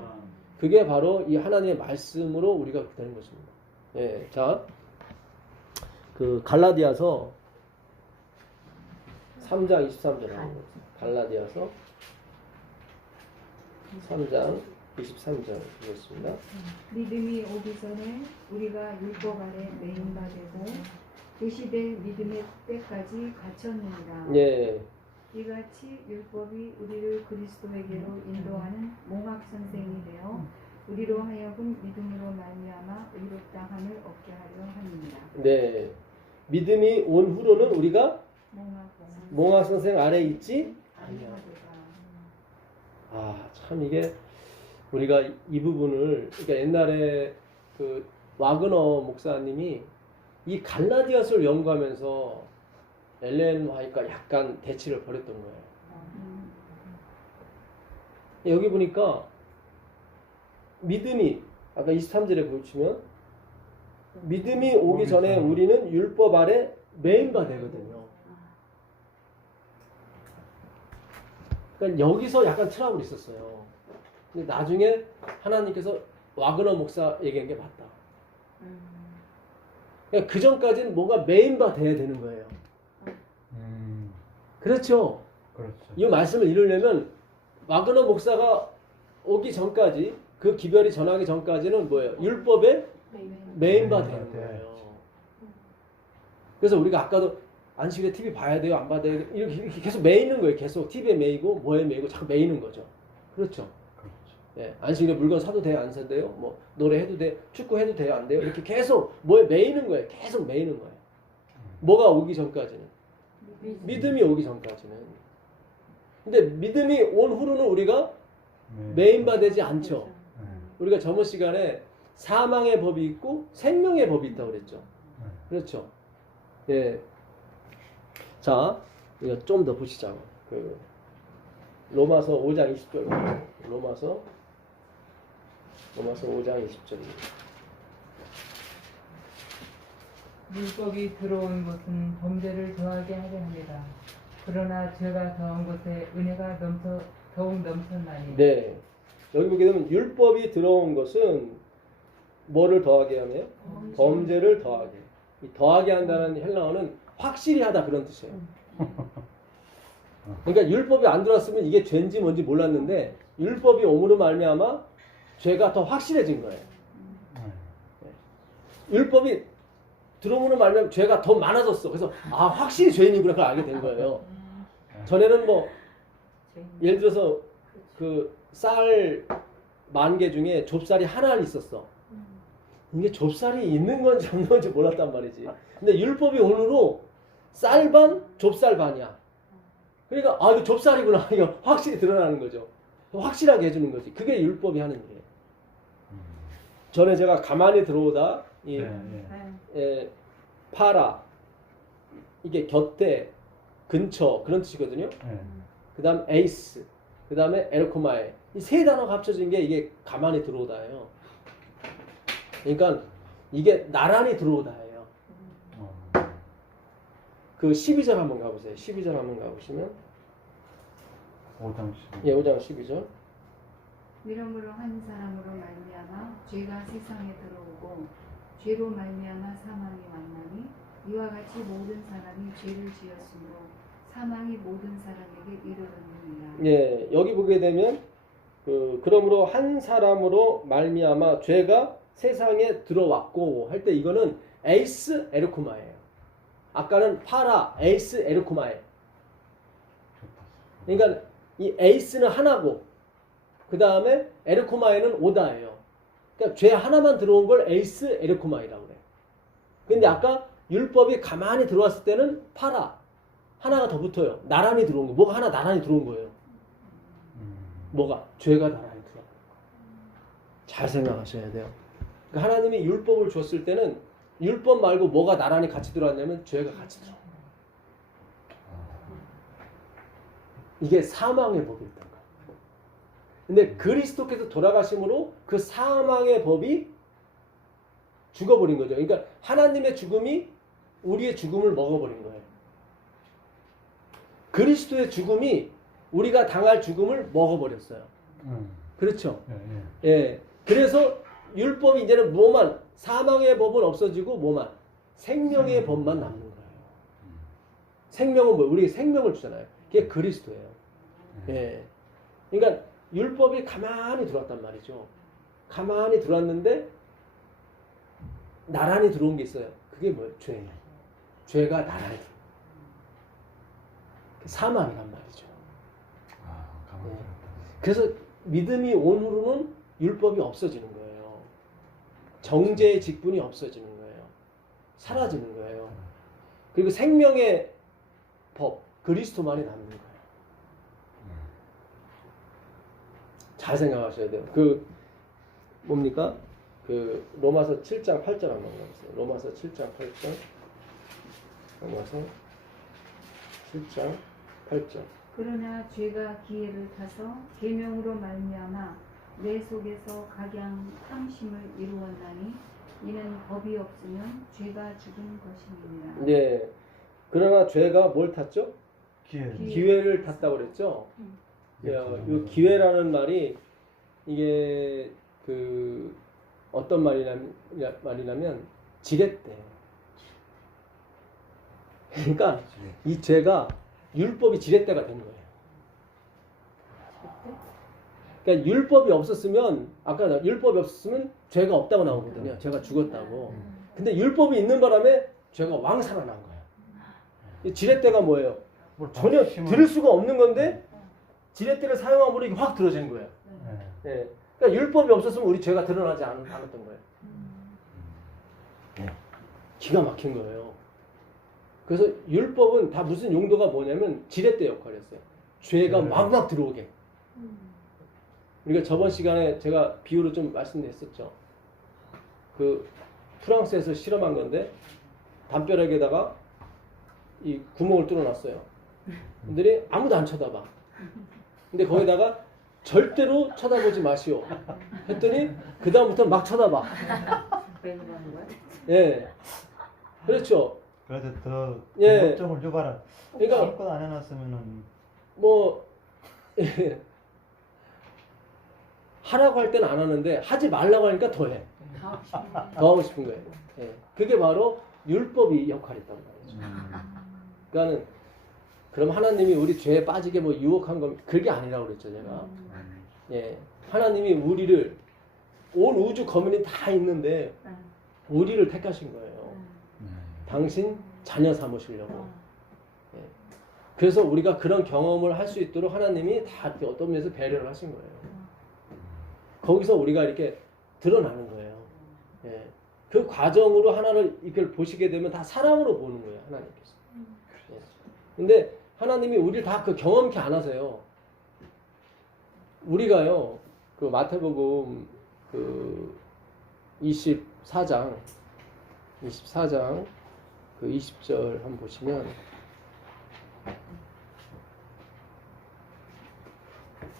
그게 바로 이 하나님의 말씀으로 우리가 되는 것입니다. 예, 자, 그 갈라디아서 3장 23절 갈라디아서 3장 23절 보겠습니다. 믿음이 오기 전에 우리가 율법 아래 매인 바 되고 그 시대 믿음의 때까지 갇혔느니라. 예, 이같이 율법이 우리를 그리스도에게로 인도하는 몽학 선생이 되어 우리로 하여금 믿음으로 말미암아 의롭다 함을 얻게 하려 함이니라. 네, 믿음이 온 후로는 우리가 몽학 선생 아래 있지 아니하리라. 아, 참 이게 우리가 이 부분을 그러니까 옛날에 그 와그너 목사님이 이 갈라디아서를 연구하면서 엘렌 화이트가 약간 대치를 벌였던 거예요. 여기 보니까 믿음이 아까 23절에 보시면 믿음이 오기 전에 우리는 율법 아래 매인 바 되거든요. 그러니까 여기서 약간 트러블이 있었어요. 근데 나중에 하나님께서 와그너 목사 얘기한 게 맞다. 그러니까 그 전까지는 뭔가 메인바 돼야 되는 거예요. 그렇죠. 그렇죠. 이 말씀을 이루려면 와그너 목사가 오기 전까지 그 기별이 전하기 전까지는 뭐예요? 율법의 메인바 되는 거예요. 그래서 우리가 아까도 안식일에 TV 봐야 돼요, 안 봐야 돼요, 이렇게 계속 매이는 거예요. 계속 TV에 매이고 뭐에 매이고 자꾸 매이는 거죠. 그렇죠. 그렇죠. 예, 안식일에 물건 사도 돼요, 안 사도 돼요? 뭐 노래 해도 돼, 축구 해도 돼요, 안 돼요? 이렇게 계속 뭐에 매이는 거예요. 계속 매이는 거예요. 뭐가 오기 전까지는, 믿음이 오기 전까지는. 근데 믿음이 온 후로는 우리가 메인바 되지 않죠. 네. 우리가 저번 시간에 사망의 법이 있고 생명의 법이 있다고 그랬죠. 네. 그렇죠. 예. 자, 이거 좀 더 보시자고. 그 로마서 5장 20절. 로마서 5장 20절입니다. 율법이 들어온 것은 범죄를 더하게 하려 합니다. 그러나 죄가 더한 것에 은혜가 더욱 넘쳤나니. 네. 여기 보게 되면 율법이 들어온 것은 뭐를 더하게 하며? 범죄를 더하게. 이 더하게 한다는 헬라어는 확실히 하다 그런 뜻이에요. 그러니까 율법이 안 들어왔으면 이게 죄인지 뭔지 몰랐는데 율법이 오므로 말미암아 죄가 더 확실해진 거예요. 율법이 들어오므로 말미암아 죄가 더 많아졌어. 그래서 아, 확실히 죄인이구나 그걸 알게 된 거예요. 전에는 뭐 예를 들어서 그 쌀 10,000개 중에 좁쌀이 하나 있었어. 이게 좁쌀이 있는 건지 없는 건지 몰랐단 말이지. 근데 율법이 오늘로 쌀 반, 좁쌀 반이야. 그러니까 아, 이거 좁쌀이구나. 이거 확실히 드러나는 거죠. 확실하게 해주는 거지. 그게 율법이 하는 일이에요. 전에 제가 가만히 들어오다 이 파라, 이게 곁에, 근처 그런 뜻이거든요. 그 다음 에이스, 그 다음에 에르코마에, 이 세 단어가 합쳐진 게 이게 가만히 들어오다예요. 그러니까 이게 나란히 들어오다예요. 그 12절 한번 가보세요. 12절 한번 가보시면 5장 12절. 예, 5장 12절. 이러므로 한 사람으로 말미암아 죄가 세상에 들어오고 죄로 말미암아 사망이 왔나니 이와 같이 모든 사람이 죄를 지었으므로 사망이 모든 사람에게 이르렀느니라. 예, 여기 보게 되면 그러므로 한 사람으로 말미암아 죄가 세상에 들어왔고 할 때 이거는 에이스 에르코마예요. 아까는 파라 에이스 에르코마에. 그러니까 이 에이스는 하나고 그 다음에 에르코마에는 오다예요. 그러니까 죄 하나만 들어온 걸 에이스 에르코마이라고 그래. 근데 아까 율법이 가만히 들어왔을 때는 파라 하나가 더 붙어요. 나란히 들어온 거. 뭐가 하나 나란히 들어온 거예요. 뭐가? 죄가 나란히 들어온 거. 잘 생각하셔야 돼요. 그러니까 하나님이 율법을 줬을 때는 율법 말고 뭐가 나란히 같이 들어왔냐면 죄가 같이 들어온 거예요. 이게 사망의 법이었던 거예요. 근데 그리스도께서 돌아가심으로 그 사망의 법이 죽어버린 거죠. 그러니까 하나님의 죽음이 우리의 죽음을 먹어버린 거예요. 그리스도의 죽음이 우리가 당할 죽음을 먹어버렸어요. 그렇죠? 예. 그래서 율법이 이제는 뭐만, 사망의 법은 없어지고 뭐만, 생명의 법만 남는 거예요. 생명은 뭐? 우리에게 생명을 주잖아요. 그게 그리스도예요. 예. 그러니까 율법이 가만히 들어왔단 말이죠. 가만히 들어왔는데 나란히 들어온 게 있어요. 그게 뭐예요? 죄예요. 죄가 나란히 들어온 사망이란 말이죠. 그래서 믿음이 온 후로는 율법이 없어지는 거예요. 정죄의 직분이 없어지는 거예요. 사라지는 거예요. 그리고 생명의 법, 그리스도만이 남는 거예요. 잘 생각하셔야 돼요. 뭡니까? 로마서 7장 8절 한번 가보세요. 로마서 7장 8절. 로마서 7장 8절. 그러나 죄가 기회를 타서 계명으로 말미암아 내 속에서 각양 탐심을 이루었나니 이는 법이 없으면 죄가 죽은 것임이니라. 네. 그러나 죄가 뭘 탔죠? 기회를 탔다고 그랬죠? 이 기회라는 말이 이게 어떤 말이냐면 지렛대. 그러니까 이 죄가 율법이 지렛대가 된 거예요. 그러니까 율법이 없었으면 아까 율법이 없었으면 죄가 없다고 나오거든요. 죄가 죽었다고. 근데 율법이 있는 바람에 죄가 왕살아난 거예요. 이 지렛대가 뭐예요? 전혀 들을 수가 없는 건데 지렛대를 사용함으로 이게 확 들어진 거예요. 예. 그러니까 율법이 없었으면 우리 죄가 드러나지 않았던 거예요. 기가 막힌 거예요. 그래서 율법은 다 무슨 용도가 뭐냐면 지렛대 역할이었어요. 죄가 막 들어오게. 우리가 저번 시간에 제가 비유로 좀 말씀드렸었죠. 그 프랑스에서 실험한 건데 담벼락에다가 이 구멍을 뚫어놨어요. 근데 아무도 안 쳐다봐. 근데 거기다가 절대로 쳐다보지 마시오. 했더니 그 다음부터 막 쳐다봐. 예, 그렇죠. 그래도 더 예. 걱정을 줘봐라. 그러니까 아무것도 안 해놨으면은 뭐 하라고 할 때는 안 하는데 하지 말라고 하니까 더 해. 더 하고 싶은 거예요. 예. 그게 바로 율법이 역할했단 말이죠. 그러니까는 그럼 하나님이 우리 죄에 빠지게 뭐 유혹한 건 그게 아니라고 그랬죠, 제가. 예. 하나님이 우리를 온 우주 거민이 다 있는데 우리를 택하신 거예요. 당신 자녀 삼으시려고. 예. 그래서 우리가 그런 경험을 할 수 있도록 하나님이 다 어떤 면에서 배려를 하신 거예요. 거기서 우리가 이렇게 드러나는 거예요. 예. 그 과정으로 하나를 이걸 보시게 되면 다 사랑으로 보는 거예요, 하나님께서. 예. 근데 하나님이 우리를 다 그 경험케 안 하세요. 우리가요, 그 마태복음 그 24장 그 20절 한번 보시면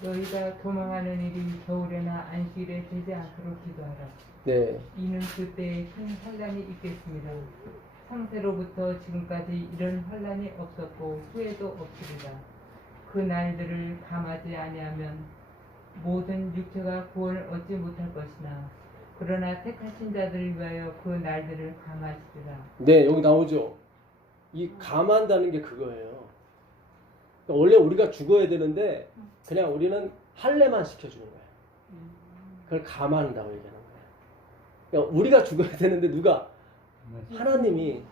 너희가 도망하는 일이 겨울에나 안식일에 되지 않도록 기도하라. 네. 이는 그때에 큰 환란이 있겠습니다. 창세로부터 지금까지 이런 환란이 없었고 후에도 없으리라. 그 날들을 감하지 아니하면 모든 육체가 구원을 얻지 못할 것이나 그러나 택하신 자들을 위하여 그 날들을 감하시리라. 네, 여기 나오죠. 이 감한다는 게 그거예요. 그러니까 원래 우리가 죽어야 되는데 그냥 우리는 할례만 시켜주는 거예요. 그걸 감한다고 얘기하는 거예요. 그러니까 우리가 죽어야 되는데 누가? 하나님이.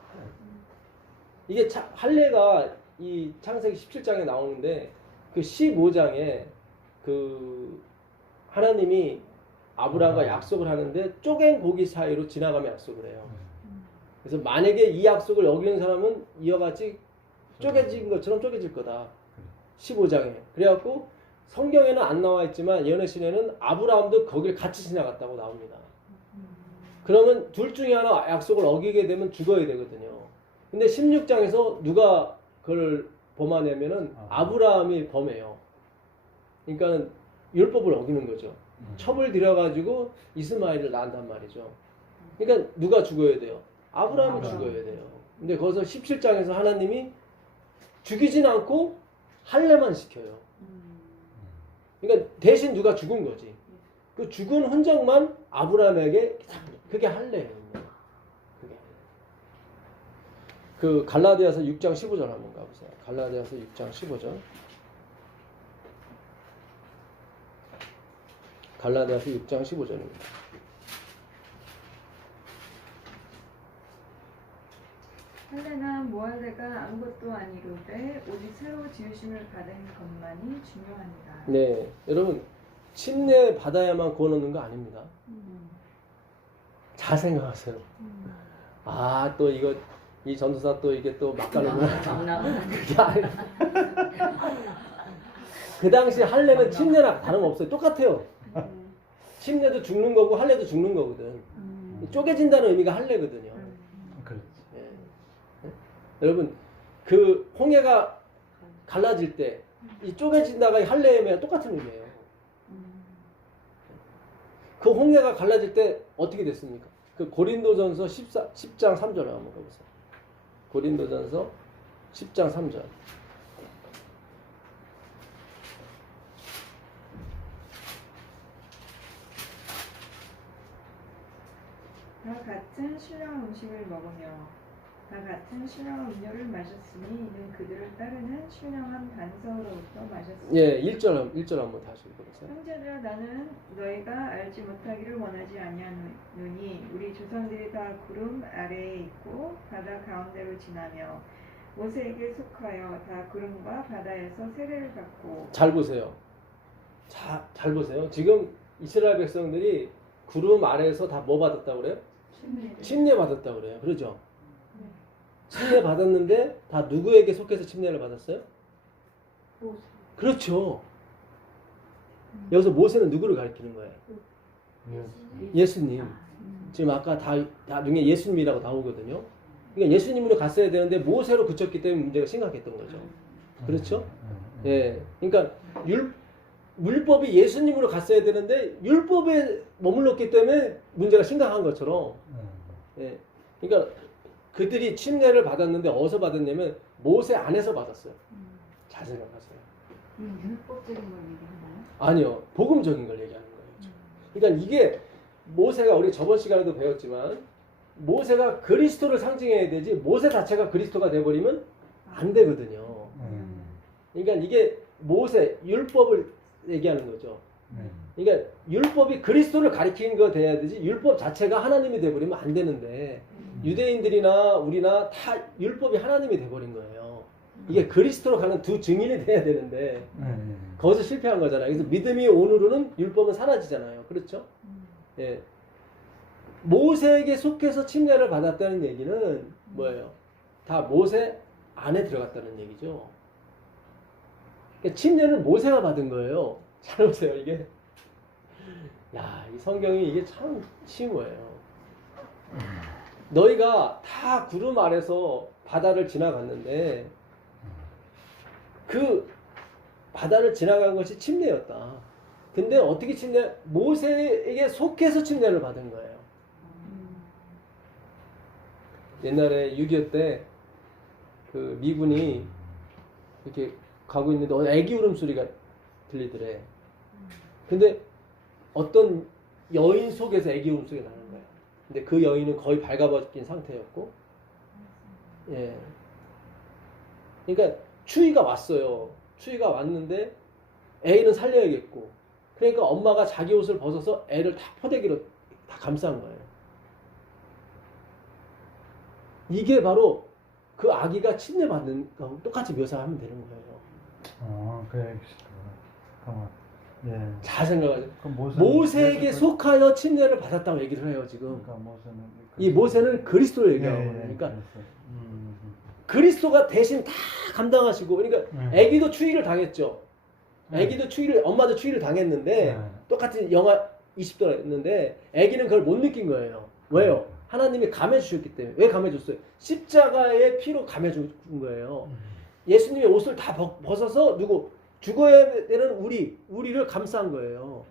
이게 할례가 이 창세기 17장에 나오는데 그 15장에 그 하나님이 아브라함과 약속을 하는데 쪼갠 고기 사이로 지나가며 약속을 해요. 그래서 만약에 이 약속을 어기는 사람은 이와 같이 쪼개진 것처럼 쪼개질 거다. 15장에. 그래갖고 성경에는 안 나와 있지만 예언의 시내는 아브라함도 거길 같이 지나갔다고 나옵니다. 그러면 둘 중에 하나 약속을 어기게 되면 죽어야 되거든요. 근데 16장에서 누가 그걸 범하냐면은 아브라함이 범해요. 그러니까는 율법을 어기는 거죠. 첩을 들여가지고 이스마엘을 낳는단 말이죠. 그러니까 누가 죽어야 돼요? 아브라함이 죽어야 돼요. 근데 거기서 17장에서 하나님이 죽이진 않고 할례만 시켜요. 그러니까 대신 누가 죽은 거지. 그 죽은 흔적만 아브라함에게 그게 할례예요. 그게. 그 갈라디아서 6장 15절 한번 가보세요. 갈라디아서 6장 15절. 갈라디아서 6장 15절입니다. 할례나 무할례가 아무것도 아니로되 오직 새로 지으심을 받은 것만이 중요하니라. 네, 여러분 침례 받아야만 구원 얻는 거 아닙니다. 잘 생각하세요. 아, 또 이거 이 전도사 또 이게 또 막 가는구나. 그게 아니라 그 당시 할례는 침례랑 다름없어요. 똑같아요. 침례도 죽는 거고 할례도 죽는 거거든. 쪼개진다는 의미가 할례거든요. 그렇지. 예. 예? 여러분 그 홍해가 갈라질 때 이 쪼개진다가 할례면 똑같은 의미예요. 그 홍해가 갈라질 때 어떻게 됐습니까? 그 고린도전서 10장 3절을 한번 보세요. 고린도전서 10장 3절. 다 같은 신령 음식을 먹으며 다 같은 신령한 음료를 마셨으니 이는 그들을 따르는 신령한 반석으로부터 마셨으니. 예, 1절 한번 다시 읽어보세요. 형제들아 나는 너희가 알지 못하기를 원하지 아니하노니 우리 조상들이 다 구름 아래에 있고 바다 가운데로 지나며 모세에게 속하여 다 구름과 바다에서 세례를 받고. 잘 보세요. 잘 보세요. 지금 이스라엘 백성들이 구름 아래에서 다 뭐 받았다고 그래요? 침례 받았다고 그래요. 그러죠? 침례 받았는데 다 누구에게 속해서 침례를 받았어요? 그렇죠. 여기서 모세는 누구를 가리키는 거예요? 예수님. 지금 아까 다 중에 예수님이라고 나오거든요. 그러니까 예수님으로 갔어야 되는데 모세로 그쳤기 때문에 문제가 심각했던 거죠. 그렇죠? 예. 그러니까 물법이 예수님으로 갔어야 되는데 율법에 머물렀기 때문에 문제가 심각한 것처럼. 예. 그러니까 그들이 침례를 받았는데 어디서 받았냐면 모세 안에서 받았어요. 잘 생각하세요. 율법적인 걸 얘기하나요? 아니요. 복음적인 걸 얘기하는 거예요. 그러니까 이게 모세가 우리 저번 시간에도 배웠지만 모세가 그리스도를 상징해야 되지 모세 자체가 그리스도가 돼버리면 안 되거든요. 그러니까 이게 모세 율법을 얘기하는 거죠. 그러니까 율법이 그리스도를 가리키는 거 돼야 되지 율법 자체가 하나님이 돼버리면 안 되는데 유대인들이나 우리나 다 율법이 하나님이 돼버린 거예요. 이게 그리스도로 가는 두 증인이 돼야 되는데 거기서 실패한 거잖아요. 그래서 믿음이 온으로는 율법은 사라지잖아요. 그렇죠? 예. 모세에게 속해서 침례를 받았다는 얘기는 뭐예요? 다 모세 안에 들어갔다는 얘기죠. 그러니까 침례는 모세가 받은 거예요. 잘 보세요. 이게 야, 이 성경이 이게 참 심오해요. 너희가 다 구름 아래서 바다를 지나갔는데 그 바다를 지나간 것이 침례였다. 근데 어떻게 모세에게 속해서 침례를 받은 거예요. 옛날에 6.25 때 그 미군이 이렇게 가고 있는데 애기 울음소리가 들리더래. 근데 어떤 여인 속에서 애기 울음소리가 나는 거예요. 근데 그 여인은 거의 발가벗긴 상태였고, 예. 그러니까 추위가 왔어요. 추위가 왔는데 애는 살려야겠고, 그러니까 엄마가 자기 옷을 벗어서 애를 다 포대기로 다 감싼 거예요. 이게 바로 그 아기가 침례받는 거하고 똑같이 묘사하면 되는 거예요. 그래. 예. 잘 생각하세요. 그럼 모세에게 속하여 침례를 받았다고 얘기를 해요, 지금. 그러니까 모세는 이 모세는 그리스도를 얘기하는 거예요. 그러니까 그리스도가 대신 다 감당하시고, 그러니까 아기도 추위를 당했죠. 아기도 엄마도 추위를 당했는데 똑같은 영하 20도였는데 아기는 그걸 못 느낀 거예요. 왜요? 하나님이 감해주셨기 때문에. 왜 감해줬어요? 십자가의 피로 감해준 거예요. 예수님의 옷을 다 벗어서 죽어야 되는 우리를 감싼 거예요.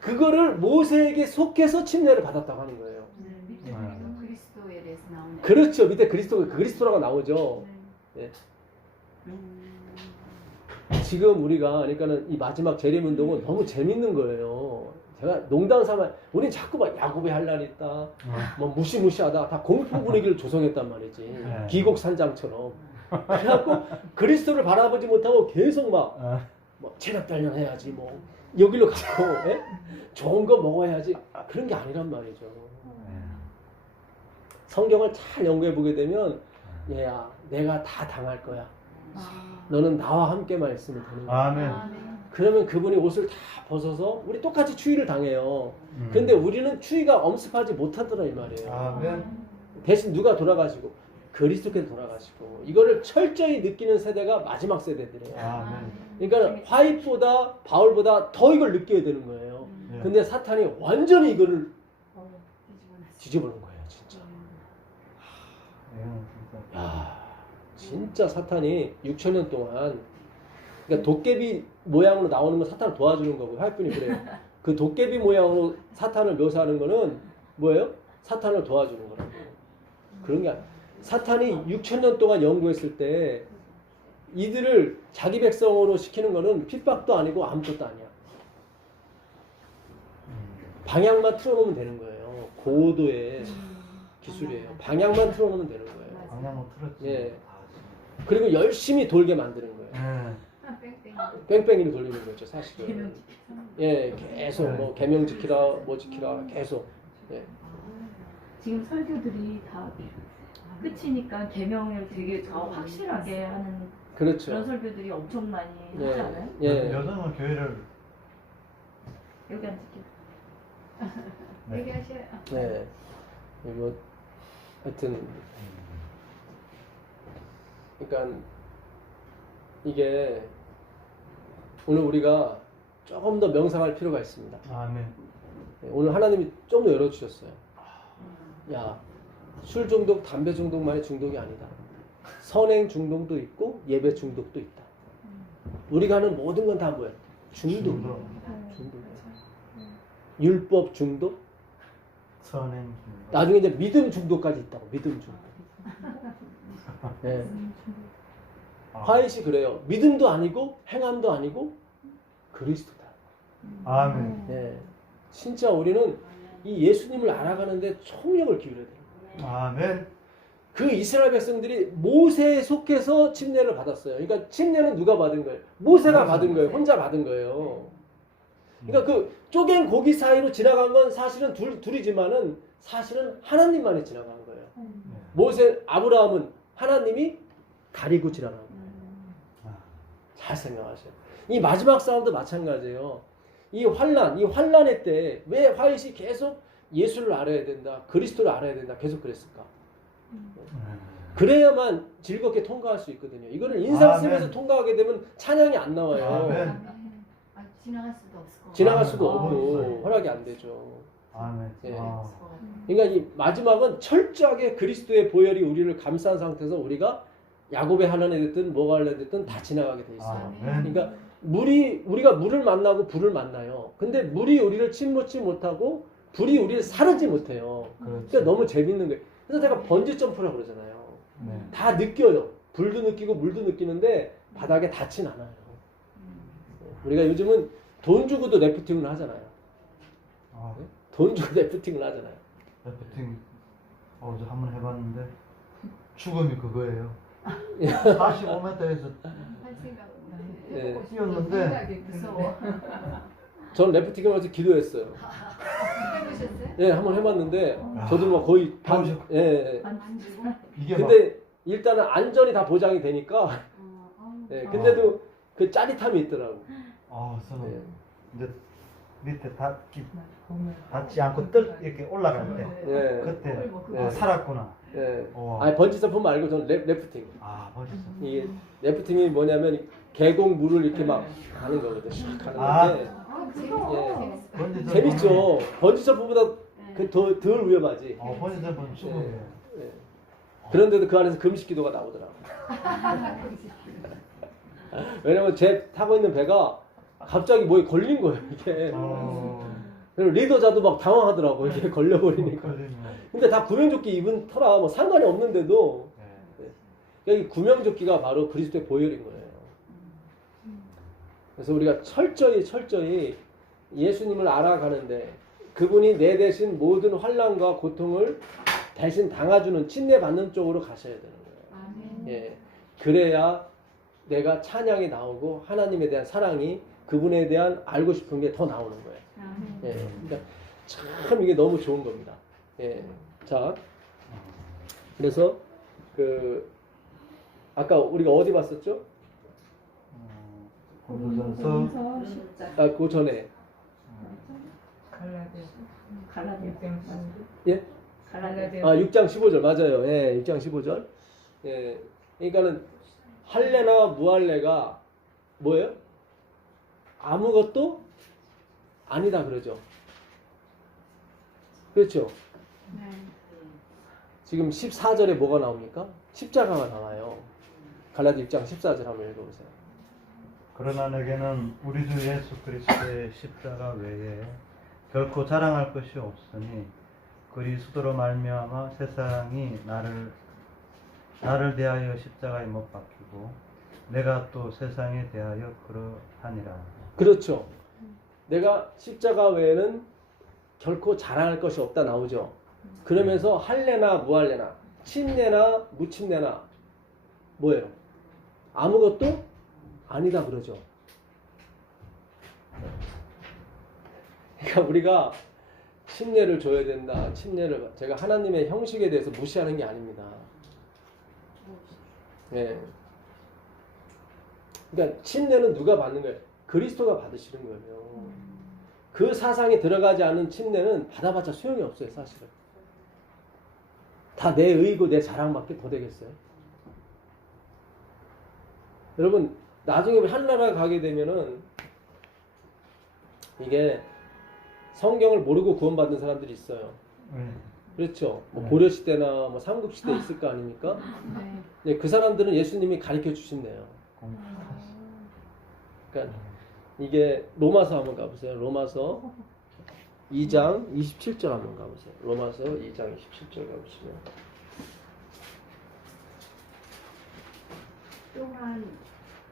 그거를 모세에게 속해서 침례를 받았다고 하는 거예요. 밑에 그리스도에 대해서 나오네요. 그렇죠. 밑에 그리스도라고 나오죠. 예. 지금 우리가 그러니까는 이 마지막 재림 운동은 너무 재밌는 거예요. 제가 농담 삼아 우린 자꾸 막 야곱의 할 날 있다. 뭐 무시무시하다. 다 공포 분위기를 조성했단 말이지. 기곡산장처럼. 그래갖고 그리스도를 바라보지 못하고 계속 뭐 체력 단련해야지 뭐 여기로 가고 예? 좋은 거 먹어야지 그런 게 아니란 말이죠. 성경을 잘 연구해 보게 되면 얘야 내가 다 당할 거야. 너는 나와 함께만 있으면 되는 거야. 아멘. 그러면 그분이 옷을 다 벗어서 우리 똑같이 추위를 당해요. 근데 우리는 추위가 엄습하지 못하더라 이 말이에요. 아멘. 대신 누가 돌아가시고 그리스도께서 돌아가시고 이거를 철저히 느끼는 세대가 마지막 세대들이에요. 아멘. 그러니까 화이트보다 바울보다 더 이걸 느껴야 되는 거예요. 근데 사탄이 완전히 이거를 뒤집어놓은 거예요, 진짜. 야, 진짜 사탄이 6,000년 동안 그러니까 도깨비 모양으로 나오는 건 사탄을 도와주는 거고 화이트분이 그래요. 그 도깨비 모양으로 사탄을 묘사하는 거는 뭐예요? 사탄을 도와주는 거라고. 그런 게 아니에요. 사탄이 6,000년 동안 연구했을 때 이들을 자기 백성으로 시키는 거는 핍박도 아니고 아무것도 아니야. 방향만 틀어놓으면 되는 거예요. 고도의 기술이에요. 방향만 틀어놓으면 되는 거예요. 방향을 틀었지. 예. 그리고 열심히 돌게 만드는 거예요. 예. 뺑뺑이를 돌리는 거죠, 사실은. 예, 계속 뭐 계명 지키라, 뭐 지키라, 계속. 예. 지금 설교들이 다 끝이니까 계명을 되게 더 확실하게 하는 그렇죠. 그런 설교들이 엄청 많이 예, 하잖아요. 예. 여성은 교회를 여기 앉을게요. 네. 얘기하셔요. 네. 뭐 하여튼 그러니까 이게 오늘 우리가 조금 더 명상할 필요가 있습니다. 아멘. 네, 오늘 하나님이 좀 더 열어주셨어요. 야, 술 중독, 담배 중독만이 중독이 아니다. 선행 중독도 있고 예배 중독도 있다. 우리가 하는 모든 건 다 뭐야? 중독. 중독. 율법 중독. 선행. 나중에 이제 믿음 중독까지 있다고. 믿음 중독. 네. 화이시 그래요. 믿음도 아니고 행함도 아니고 그리스도다. 아멘. 네. 진짜 우리는 이 예수님을 알아가는데 총력을 기울여야 돼요. 아멘. 그 이스라엘 백성들이 모세에 속해서 침례를 받았어요. 그러니까 침례는 누가 받은 거예요? 모세가 받은 거예요. 혼자 받은 거예요. 그러니까 그 쪼갠 고기 사이로 지나간 건 사실은 둘이지만은 사실은 하나님만이 지나간 거예요. 모세, 아브라함은 하나님이 가리고 지나간 거예요. 잘 생각하세요. 이 마지막 싸움도 마찬가지예요. 이 환란의 때 왜 화이시 계속 예수를 알아야 된다, 그리스도를 알아야 된다 계속 그랬을까? 그래야만 즐겁게 통과할 수 있거든요. 이거는 인상쓰면서 아멘. 통과하게 되면 찬양이 안 나와요. 아멘. 아, 지나갈 수도 없을 것 같아요. 지나갈 수도 아멘. 없고 허락이 안 되죠. 아멘. 예. 아. 그러니까 이 마지막은 철저하게 그리스도의 보혈이 우리를 감싼 상태에서 우리가 야곱의 환란에 됐든 뭐가 환란에 됐든 다 지나가게 돼 있어요. 아멘. 그러니까 우리가 물을 만나고 불을 만나요. 근데 물이 우리를 침몰치 못하고 불이 우리를 사르지 못해요. 그렇지. 그러니까 너무 재밌는 거예요. 그래서 제가 번지 점프라고 그러잖아요. 네. 다 느껴요. 불도 느끼고 물도 느끼는데 바닥에 닿진 않아요. 우리가 요즘은 돈 주고도 래프팅을 하잖아요. 아, 돈 주고 래프팅을 하잖아요. 래프팅 어제 한번 해봤는데 죽음이 그거예요. 45m에서 할 생각은 예. 뛰었는데 생각이 무서워. 전 래프팅을 해서 기도했어요. 해보셨어요? 예, 한번 해봤는데 저도 막 거의 해보셨- 예, 예. 만지고. 이게 근데 일단은 안전이 다 보장이 되니까 예, 근데도 그 짜릿함이 있더라고. 저는 예. 이제 밑에 닿지 않고 이렇게 올라갈 때 예. 그때 예. 살았구나. 예. 우와. 아니 번지 점프 말고 저는 래프팅. 멋있어. 이게 래프팅이 뭐냐면 계곡 물을 이렇게 막 가는 거거든. 샥 가는 아. 건데 재밌어. 번지 재밌죠. 번지 점프보다 덜 위험하지. 번지 점프는 죽음이에요. 예. 그런데도 그 안에서 금식 기도가 나오더라고. 왜냐면 제 타고 있는 배가 갑자기 뭐에 걸린 거예요, 이게. 그리고 리더자도 막 당황하더라고, 이게 걸려버리니까. 근데 다 구명조끼 입은 터라 뭐 상관이 없는데도 여기 구명조끼가 바로 그리스도의 보혈인 거예요. 그래서 우리가 철저히 예수님을 알아가는데 그분이 내 대신 모든 환난과 고통을 대신 당해주는 침례받는 쪽으로 가셔야 되는 거예요. 아멘. 예, 그래야 내가 찬양이 나오고 하나님에 대한 사랑이 그분에 대한 알고 싶은 게 더 나오는 거예요. 아멘. 예, 그러니까 참 이게 너무 좋은 겁니다. 예, 자, 그래서 그 아까 우리가 어디 봤었죠? 고도전서 그 전에 예? 갈라디아 6장 15절 맞아요. 예, 6장 15절. 예, 그러니까는 할례나 무할례가 뭐예요? 아무것도 아니다 그러죠. 그렇죠. 네. 지금 14절에 뭐가 나옵니까? 십자가가 나와요. 갈라디 6장 14절 한번 읽어보세요. 그러나 내게는 우리 주 예수 그리스도의 십자가 외에 결코 자랑할 것이 없으니 그리스도로 말미암아 세상이 나를 대하여 십자가에 못 박히고 내가 또 세상에 대하여 그러하니라. 그렇죠. 내가 십자가 외에는 결코 자랑할 것이 없다 나오죠. 그러면서 할래나 무할래나 침례나 무침례나 뭐예요? 아무것도 아니다 그러죠. 그러니까 우리가 침례를 줘야 된다. 침례를 제가 하나님의 형식에 대해서 무시하는 게 아닙니다. 예. 그러니까 침례는 누가 받는 거예요? 그리스도가 받으시는 거예요. 그 사상이 들어가지 않은 침례는 받아봤자 소용이 없어요, 사실은. 다 내 의고 내 자랑밖에 더 되겠어요. 여러분 나중에 하늘나라 가게 되면은 이게 성경을 모르고 구원받은 사람들이 있어요. 그렇죠. 뭐 네. 고려 시대나 뭐 삼국 시대 있을 거 아닙니까? 네. 네, 그 사람들은 예수님이 가르쳐 주신대요. 그러니까 이게 로마서 한번 가보세요. 로마서 2장 27절 한번 가보세요. 로마서 2장 27절 가보시면 또한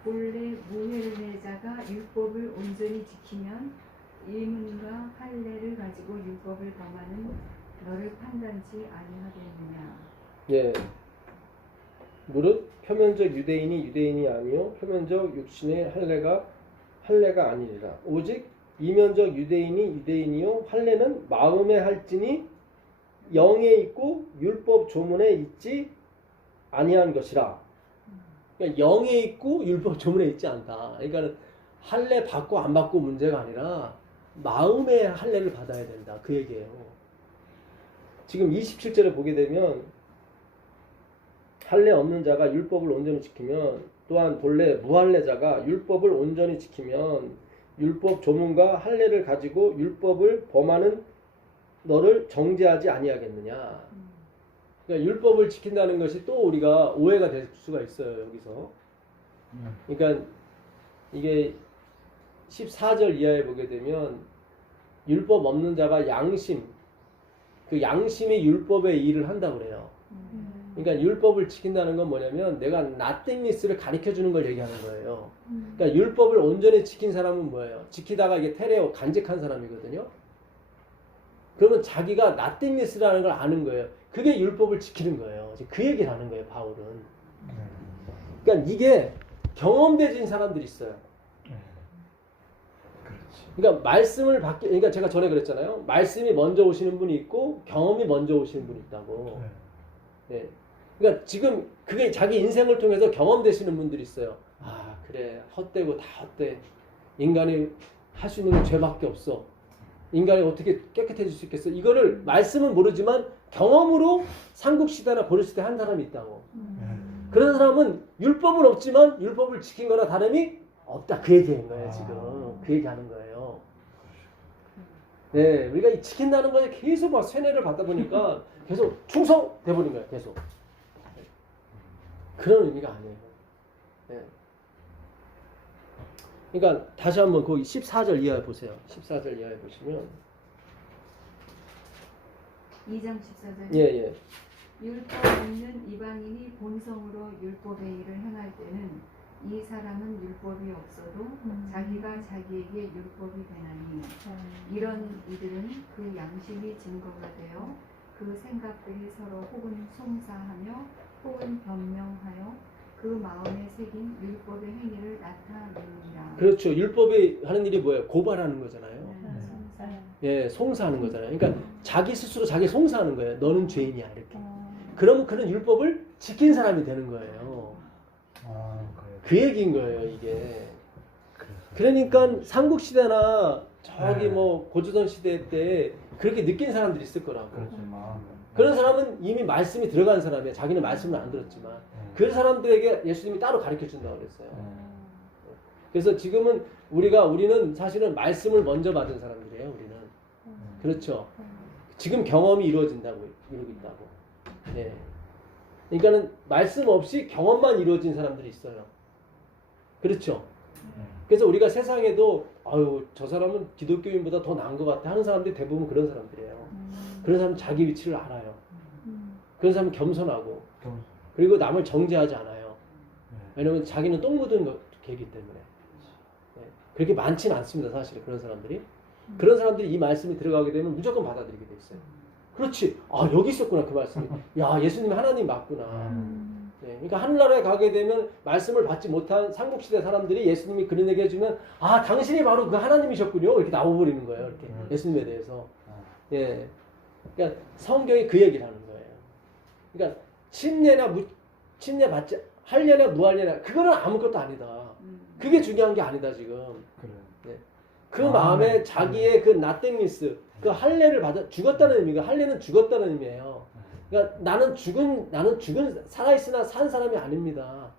본래 무할례 자가 율법을 온전히 지키면 의문과 할례를 가지고 율법을 범하는 너를 판단치 아니하겠느냐. 예. 무릇 표면적 유대인이 유대인이 아니요 표면적 육신의 할례가 아니니라. 오직 이면적 유대인이 유대인이요 할례는 마음에 할지니 영에 있고 율법 조문에 있지 아니한 것이라. 그러니까 영에 있고 율법 조문에 있지 않다. 그러니까 할례 받고 안 받고 문제가 아니라 마음의 할례를 받아야 된다. 그 얘기예요. 지금 27절에 보게 되면 할례 없는 자가 율법을 온전히 지키면 또한 본래 무할례자가 율법을 온전히 지키면 율법 조문과 할례를 가지고 율법을 범하는 너를 정죄하지 아니하겠느냐. 그러니까 율법을 지킨다는 것이 또 우리가 오해가 될 수가 있어요. 여기서. 그러니까 이게 14절 이하에 보게 되면 율법 없는 자가 양심, 그 양심이 율법의 일을 한다고 그래요. 그러니까 율법을 지킨다는 건 뭐냐면 내가 nothingness를 가르쳐주는 걸 얘기하는 거예요. 그러니까 율법을 온전히 지킨 사람은 뭐예요? 지키다가 이게 테레오 간직한 사람이거든요. 그러면 자기가 nothingness라는 걸 아는 거예요. 그게 율법을 지키는 거예요. 그 얘기를 하는 거예요, 바울은. 그러니까 이게 경험되진 사람들이 있어요. 그러니까 말씀을 받기, 그러니까 제가 전에 그랬잖아요. 말씀이 먼저 오시는 분이 있고 경험이 먼저 오시는 분이 있다고. 네. 그러니까 지금 그게 자기 인생을 통해서 경험되시는 분들이 있어요. 아 그래 헛되고 다 헛돼. 인간이 할 수 있는 건 죄밖에 없어. 인간이 어떻게 깨끗해질 수 있겠어? 이거를 말씀은 모르지만 경험으로 삼국시대나 고려시대 한 사람이 있다고. 그런 사람은 율법은 없지만 율법을 지킨 거나 다름이 없다. 그 얘기인 거예요 지금. 그 얘기하는 거예요. 네, 우리가 이 지킨다는 거에 계속 막 세뇌를 받다 보니까 계속 충성돼버린 거예요. 계속. 그런 의미가 아니에요. 네. 그러니까 다시 한번 그 14절 이하에 보세요. 14절 이하에 보시면 2장 14절. 예. 율법 있는 이방인이 본성으로 율법의 일을 행할 때는 이 사람은 율법이 없어도 자기가 자기에게 율법이 되나니 이런 이들은 그 양심이 증거가 되어 그 생각들이 서로 혹은 송사하며 혹은 변명하여 그 마음에 새긴 율법의 행위를 나타내느니라. 그렇죠. 율법이 하는 일이 뭐예요? 고발하는 거잖아요. 예, 송사하는 거잖아요. 그러니까 자기 스스로 자기 송사하는 거예요. 너는 죄인이야 이렇게. 그러면 그는 율법을 지킨 사람이 되는 거예요. 그 얘기인 거예요 이게. 그러니까 삼국시대나 저기 뭐 고조선 시대 때 그렇게 느낀 사람들이 있을 거라고. 그런 사람은 이미 말씀이 들어간 사람이에요. 자기는 말씀을 안 들었지만 그 사람들에게 예수님이 따로 가르쳐 준다고 그랬어요. 그래서 지금은 우리는 사실은 말씀을 먼저 받은 사람들이에요. 우리는. 그렇죠. 지금 경험이 이루어진다고 이루고 있다고. 네. 그러니까는 말씀 없이 경험만 이루어진 사람들이 있어요. 그렇죠. 그래서 우리가 세상에도 아유 저 사람은 기독교인보다 더 나은 것 같아 하는 사람들이 대부분 그런 사람들이에요. 그런 사람은 자기 위치를 알아요. 그런 사람은 겸손하고 그리고 남을 정죄하지 않아요. 왜냐면 자기는 똥 묻은 개이기 때문에. 네. 그렇게 많지는 않습니다. 사실 그런 사람들이. 그런 사람들이 이 말씀이 들어가게 되면 무조건 받아들이게 돼 있어요. 그렇지. 아, 여기 있었구나, 그 말씀이. 야, 예수님이 하나님 맞구나. 음. 네, 그러니까 하늘나라에 가게 되면 말씀을 받지 못한 삼국시대 사람들이 예수님이 그런 얘기 해주면, 아, 당신이 바로 그 하나님이셨군요. 이렇게 나와버리는 거예요. 이렇게. 예수님에 대해서. 예. 그러니까 성경이 그 얘기를 하는 거예요. 그러니까 침례 받지, 할례나 무할례나, 그거는 아무것도 아니다. 그게 중요한 게 아니다, 지금. 그래. 네. 그 마음에 자기의 그 나땡니스, 그 할례를 받아 죽었다는 의미가, 할례는 죽었다는 의미예요. 그러니까 나는 죽은 살아있으나 산 사람이 아닙니다.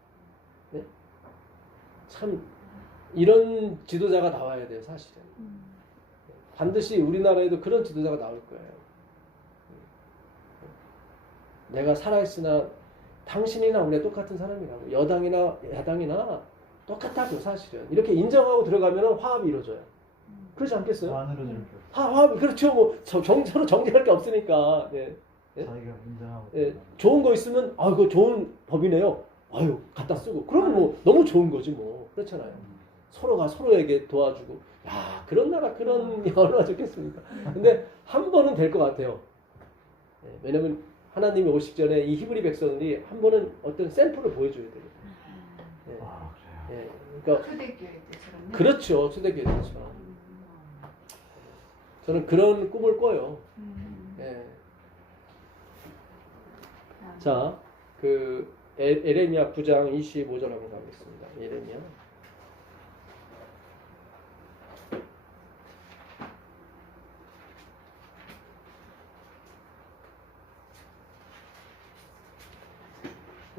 네? 참 이런 지도자가 나와야 돼요, 사실은. 반드시 우리나라에도 그런 지도자가 나올 거예요. 내가 살아있으나 당신이나 우리가 똑같은 사람이라고, 여당이나 야당이나 똑같다고, 사실은. 이렇게 인정하고 들어가면 화합이 이루어져요. 그렇지 않겠어요? 안으로 줄게. 화합이, 그렇죠. 뭐 서로 정죄할 게 없으니까. 네. 예? 자기가 인정하고. 예, 좋은 거 있으면 아, 이거 좋은 법이네요. 아유, 갖다 쓰고. 그러면 뭐 너무 좋은 거지 뭐. 그렇잖아요. 서로가 서로에게 도와주고. 야, 그런 나라, 그런 얼마나 좋겠습니까? 근데 한 번은 될 것 같아요. 예, 왜냐면 하나님이 오시기 전에 이 히브리 백성들이 한 번은 어떤 샘플을 보여줘야 돼요. 예, 아, 그래요. 예, 그러니까 초대교회 때처럼. 그렇죠. 초대교회 때처럼. 저는 그런 꿈을 꿔요. 예. 자, 그 에레미야 9장 25절 한번 가겠습니다. 에레미야.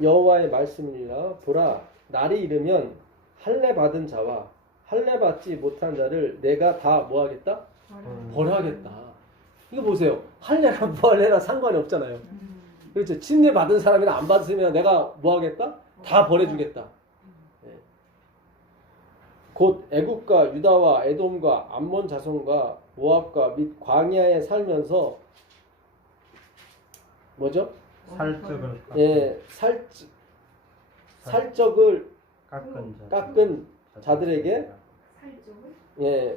여호와의 말씀이니라. 보라, 날이 이르면 할례 받은 자와 할례 받지 못한 자를 내가 다 뭐 하겠다? 벌하겠다. 이거 보세요. 할례나 무할례나 상관이 없잖아요. 그렇죠. 침례 받은 사람이나 안 받으면 내가 뭐 하겠다? 다 벌해주겠다. 예. 곧 애굽과 유다와 에돔과 암몬 자손과 모압과 및 광야에 살면서 뭐죠? 살적을 예, 살적을 깎은 자들에게 살쪽을 예,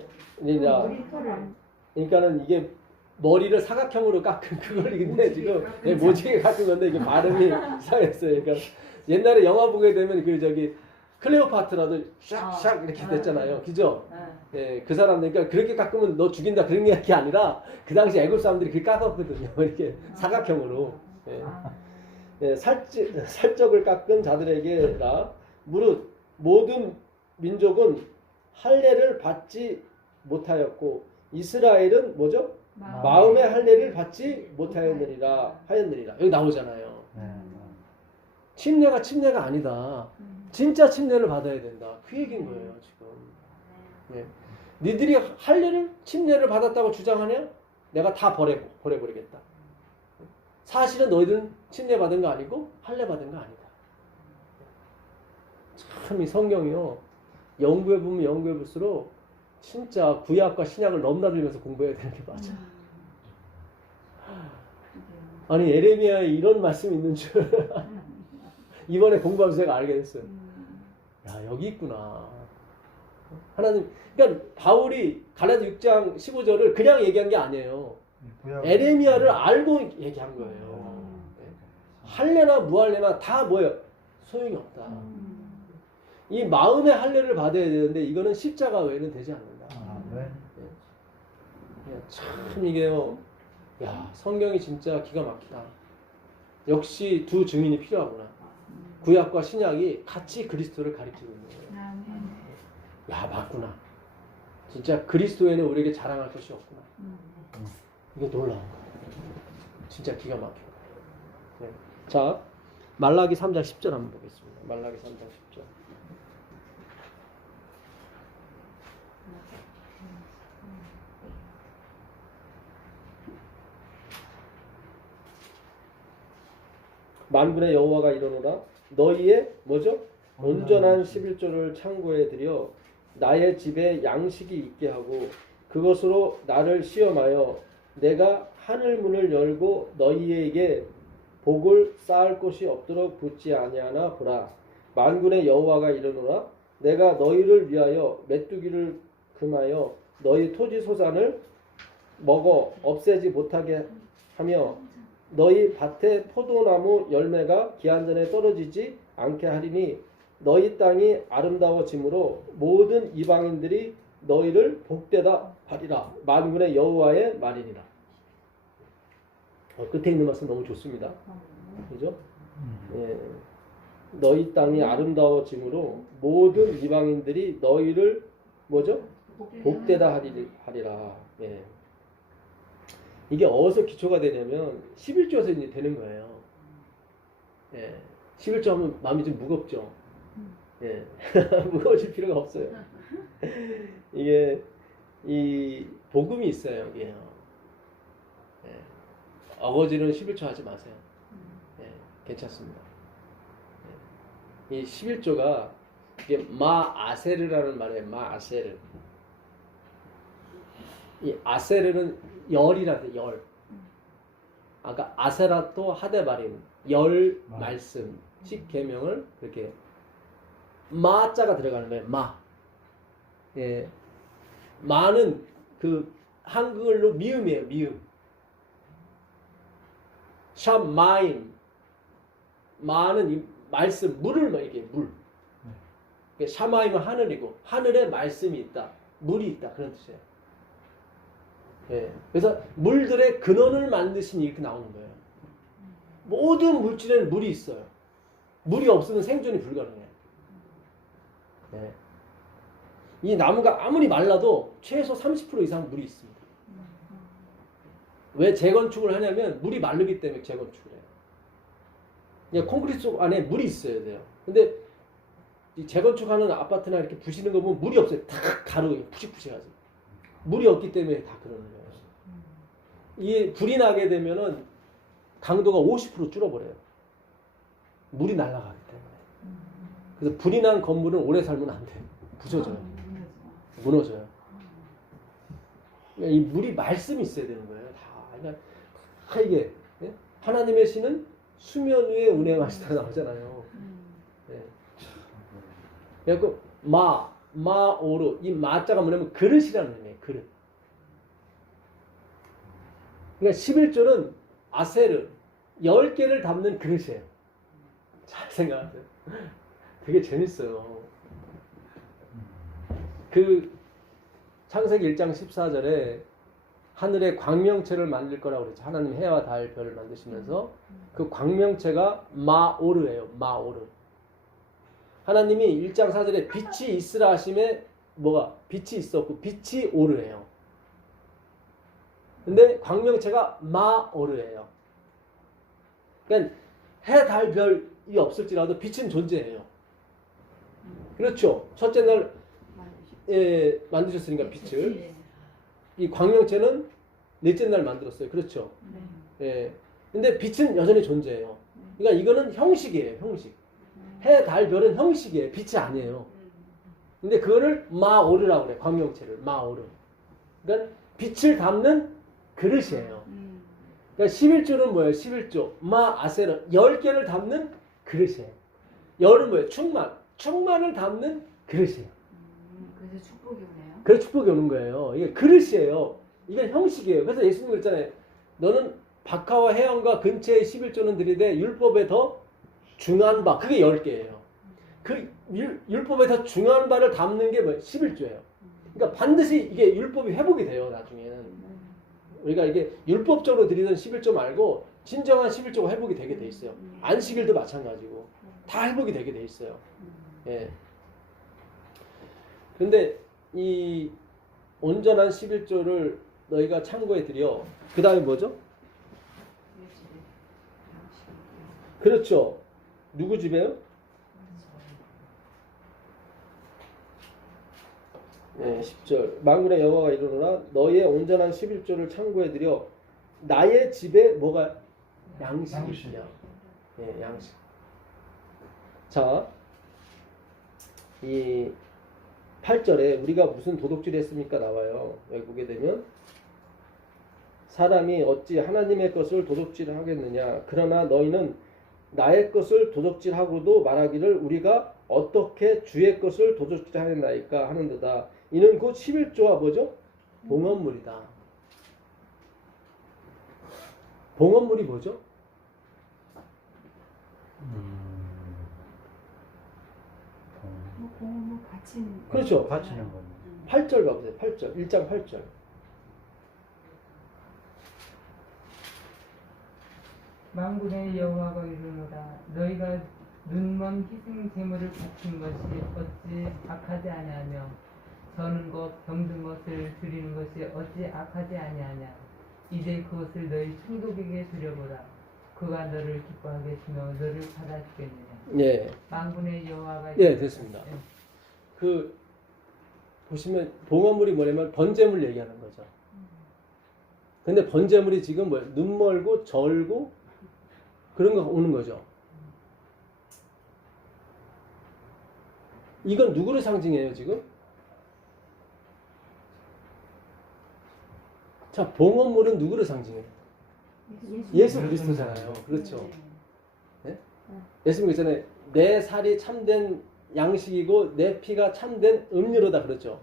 그러니까는 이게 머리를 사각형으로 깎은 그걸 근데 지금 예, 모지게 깎은 건데 이게 발음이 이상했어요. 그러니까 옛날에 영화 보게 되면 그 저기 클레오파트라도 샥샥 이렇게 됐잖아요. 그죠? 예, 그 사람들 그러니까 그렇게 깎으면 너 죽인다 그런 게 아니라 그 당시 애굽 사람들이 그렇게 깎았거든요. 이렇게 사각형으로. 예. 예, 살적을 깎은 자들에게라 무릇 모든 민족은 할례를 받지 못하였고 이스라엘은 뭐죠? 마음의 할례를 받지 못하였느니라 하였느니라. 여기 나오잖아요. 침례가 아니다. 진짜 침례를 받아야 된다. 그 얘기인 거예요, 지금. 예. 니들이 할례를 침례를 받았다고 주장하냐? 내가 다 버려버리겠다. 사실은 너희들은 침례 받은 거 아니고 할례 받은 거 아니다. 참 이 성경이요. 연구해 보면 연구해 볼수록 진짜 구약과 신약을 넘나들면서 공부해야 되는 게 맞아. 아니 에레미야에 이런 말씀이 있는 줄 이번에 공부하면서 제가 알게 됐어요. 야, 여기 있구나. 하나님, 그러니까 바울이 갈라디아 6장 15절을 그냥 얘기한 게 아니에요. 에레미야를 알고 얘기한 거예요. 할례나 무할례나 다 뭐예요? 소용이 없다. 이 마음의 할례를 받아야 되는데 이거는 십자가 외에는 되지 않는다. 참 이게요. 야, 성경이 진짜 기가 막히다. 역시 두 증인이 필요하구나. 구약과 신약이 같이 그리스도를 가리키고 있는 거예요. 야, 맞구나. 진짜 그리스도에는 우리에게 자랑할 것이 없구나. 이거 놀라운 거예요. 진짜 기가 막혀요. 네. 자, 말라기 3장 10절 한번 보겠습니다. 말라기 3장 10절. 만군의 여호와가 이르노라 너희의 뭐죠? 온전한 11조를 창고에 들여 나의 집에 양식이 있게 하고 그것으로 나를 시험하여 내가 하늘 문을 열고 너희에게 복을 쌓을 곳이 없도록 붙지 아니하나 보라. 만군의 여호와가 이르노라 내가 너희를 위하여 메뚜기를 금하여 너희 토지 소산을 먹어 없애지 못하게 하며 너희 밭에 포도나무 열매가 기한 전에 떨어지지 않게 하리니 너희 땅이 아름다워짐으로 모든 이방인들이 너희를 복되다 하리라. 만군의 여호와의 말이니라. 끝에 있는 말씀 너무 좋습니다. 그죠? 예. 너희 땅이 아름다워짐으로 모든 이방인들이 너희를 뭐죠? 복되다 하리라. 예. 이게 어디서 기초가 되냐면 11조에서 이제 되는 거예요. 예. 11조 하면 마음이 좀 무겁죠. 예. 무거워질 필요가 없어요. 이게 이 복음이 있어요. 여기에요. 예. 어거지는 11조 하지 마세요. 예. 괜찮습니다. 예. 이 11조가 이게 마아세르라는 말이에요. 마아세르. 이 아세르는 열이라서 열. 아까 아세라토 하데바림 열 말씀 10계명을 이렇게 마자가 들어가는 거예요. 마. 예. 마는 그 한글로 미음이에요. 미음. 샴마임. 마는 이 말씀 물을 이게 물. 샤마임은 하늘이고 하늘에 말씀이 있다. 물이 있다. 그런 뜻이에요. 예. 그래서 물들의 근원을 만드신 이렇게 나오는 거예요. 모든 물질에는 물이 있어요. 물이 없으면 생존이 불가능해요. 예. 이 나무가 아무리 말라도 최소 30% 이상 물이 있습니다. 왜 재건축을 하냐면 물이 마르기 때문에 재건축을 해요. 그러니까 콘크리트 속 안에 물이 있어야 돼요. 근데 이 재건축하는 아파트나 이렇게 부시는 거 보면 물이 없어요. 다 가루 푸식푸식하지. 물이 없기 때문에 다 그러는 거예요. 이 불이 나게 되면은 강도가 50% 줄어버려요. 물이 날아가기 때문에. 그래서 불이 난 건물은 오래 살면 안 돼요. 부서져요. 무너져요. 그러니까 이 물이 말씀이 있어야 되는 거예요. 다 이게 예? 하나님의 신은 수면 위에 운행하시다 나오잖아요. 예. 그래서 마오르 이 마자가 뭐냐면 그릇이라는 의미예요. 그릇. 그러니까 11조는 아세르 10개를 담는 그릇이에요. 잘 생각하세요. 되게 재밌어요. 그 창세기 1장 14절에 하늘에 광명체를 만들 거라고 그랬죠. 하나님 해와 달, 별을 만드시면서 그 광명체가 마오르예요. 마오르. 하나님이 1장 4절에 빛이 있으라 하심에 뭐가? 빛이 있었고 빛이 오르예요. 근데 광명체가 마오르예요. 그러니까 해, 달, 별이 없을지라도 빛은 존재해요. 그렇죠. 첫째 날 만드셨으니까 빛을. 이 광명체는 넷째 날 만들었어요. 그렇죠. 예. 근데 빛은 여전히 존재해요. 그러니까 이거는 형식이에요. 형식. 해, 달, 별은 형식이에요. 빛이 아니에요. 근데 그거를 마오르라고 그래요. 광명체를. 마오르. 그러니까 빛을 담는 그릇이에요. 그러니까 11조는 뭐예요? 11조. 마아세르. 10개를 담는 그릇이에요. 열은 뭐예요? 충만을 담는 그릇이에요. 그래서 축복이 오네요. 그래서 축복이 오는 거예요. 이게 그릇이에요. 이건 형식이에요. 그래서 예수님이 그랬잖아요. 너는 박하와 해안과 근처의 11조는 들이되 율법에 더 중한 바. 그게 10개예요. 그 율법에 더 중한 바를 담는 게 뭐예요? 11조예요. 그러니까 반드시 이게 율법이 회복이 돼요. 나중에는. 우리가 이게 율법적으로 드리던 11조 말고 진정한 11조가 회복이 되게 돼 있어요. 안식일도 마찬가지고 다 회복이 되게 돼 있어요. 예. 근데 이 온전한 11조를 너희가 참고해 드려. 그 다음에 뭐죠? 그렇죠. 누구 집에요? 네, 10절. 만군의 여호와가 이르노라 너희의 온전한 11조를 참고해 드려 나의 집에 뭐가 양식이 있냐. 예, 양식. 자, 이 8절에 우리가 무슨 도둑질 했습니까? 나와요. 여기 보게 되면 사람이 어찌 하나님의 것을 도둑질하겠느냐. 그러나 너희는 나의 것을 도둑질하고도 말하기를 우리가 어떻게 주의 것을 도둑질하였나이까 하는도다. 이는 곧 11조와 뭐죠? 봉헌물이다. 봉헌물이 뭐죠? 뭐 바치는 그렇죠. 바치는 겁니다. 8절 봐보세요. 8절. 1장 8절. 만군의 여호와가 이르노라 너희가 눈먼 희생 제물을 바친 것이 어찌 악하지 아니하며 저는 것 병든 것을 드리는 것이 어찌 악하지 아니하냐 이제 그것을 너희 충독에게 드려보라 그가 너를 기뻐하겠으며 너를 받아주겠느냐 예. 만군의 여호와가 예, 됐습니다. 그 보시면 봉헌물이 뭐냐면 번제물 얘기하는 거죠. 근데 번제물이 지금 뭐예요? 눈 멀고 절고 그런 거 오는 거죠. 이건 누구를 상징해요, 지금? 자, 봉헌물은 누구를 상징해요? 예수 그리스도잖아요. 그렇죠. 네? 예수님 그랬잖아요. 내 살이 참된 양식이고 내 피가 참된 음료로다 그렇죠.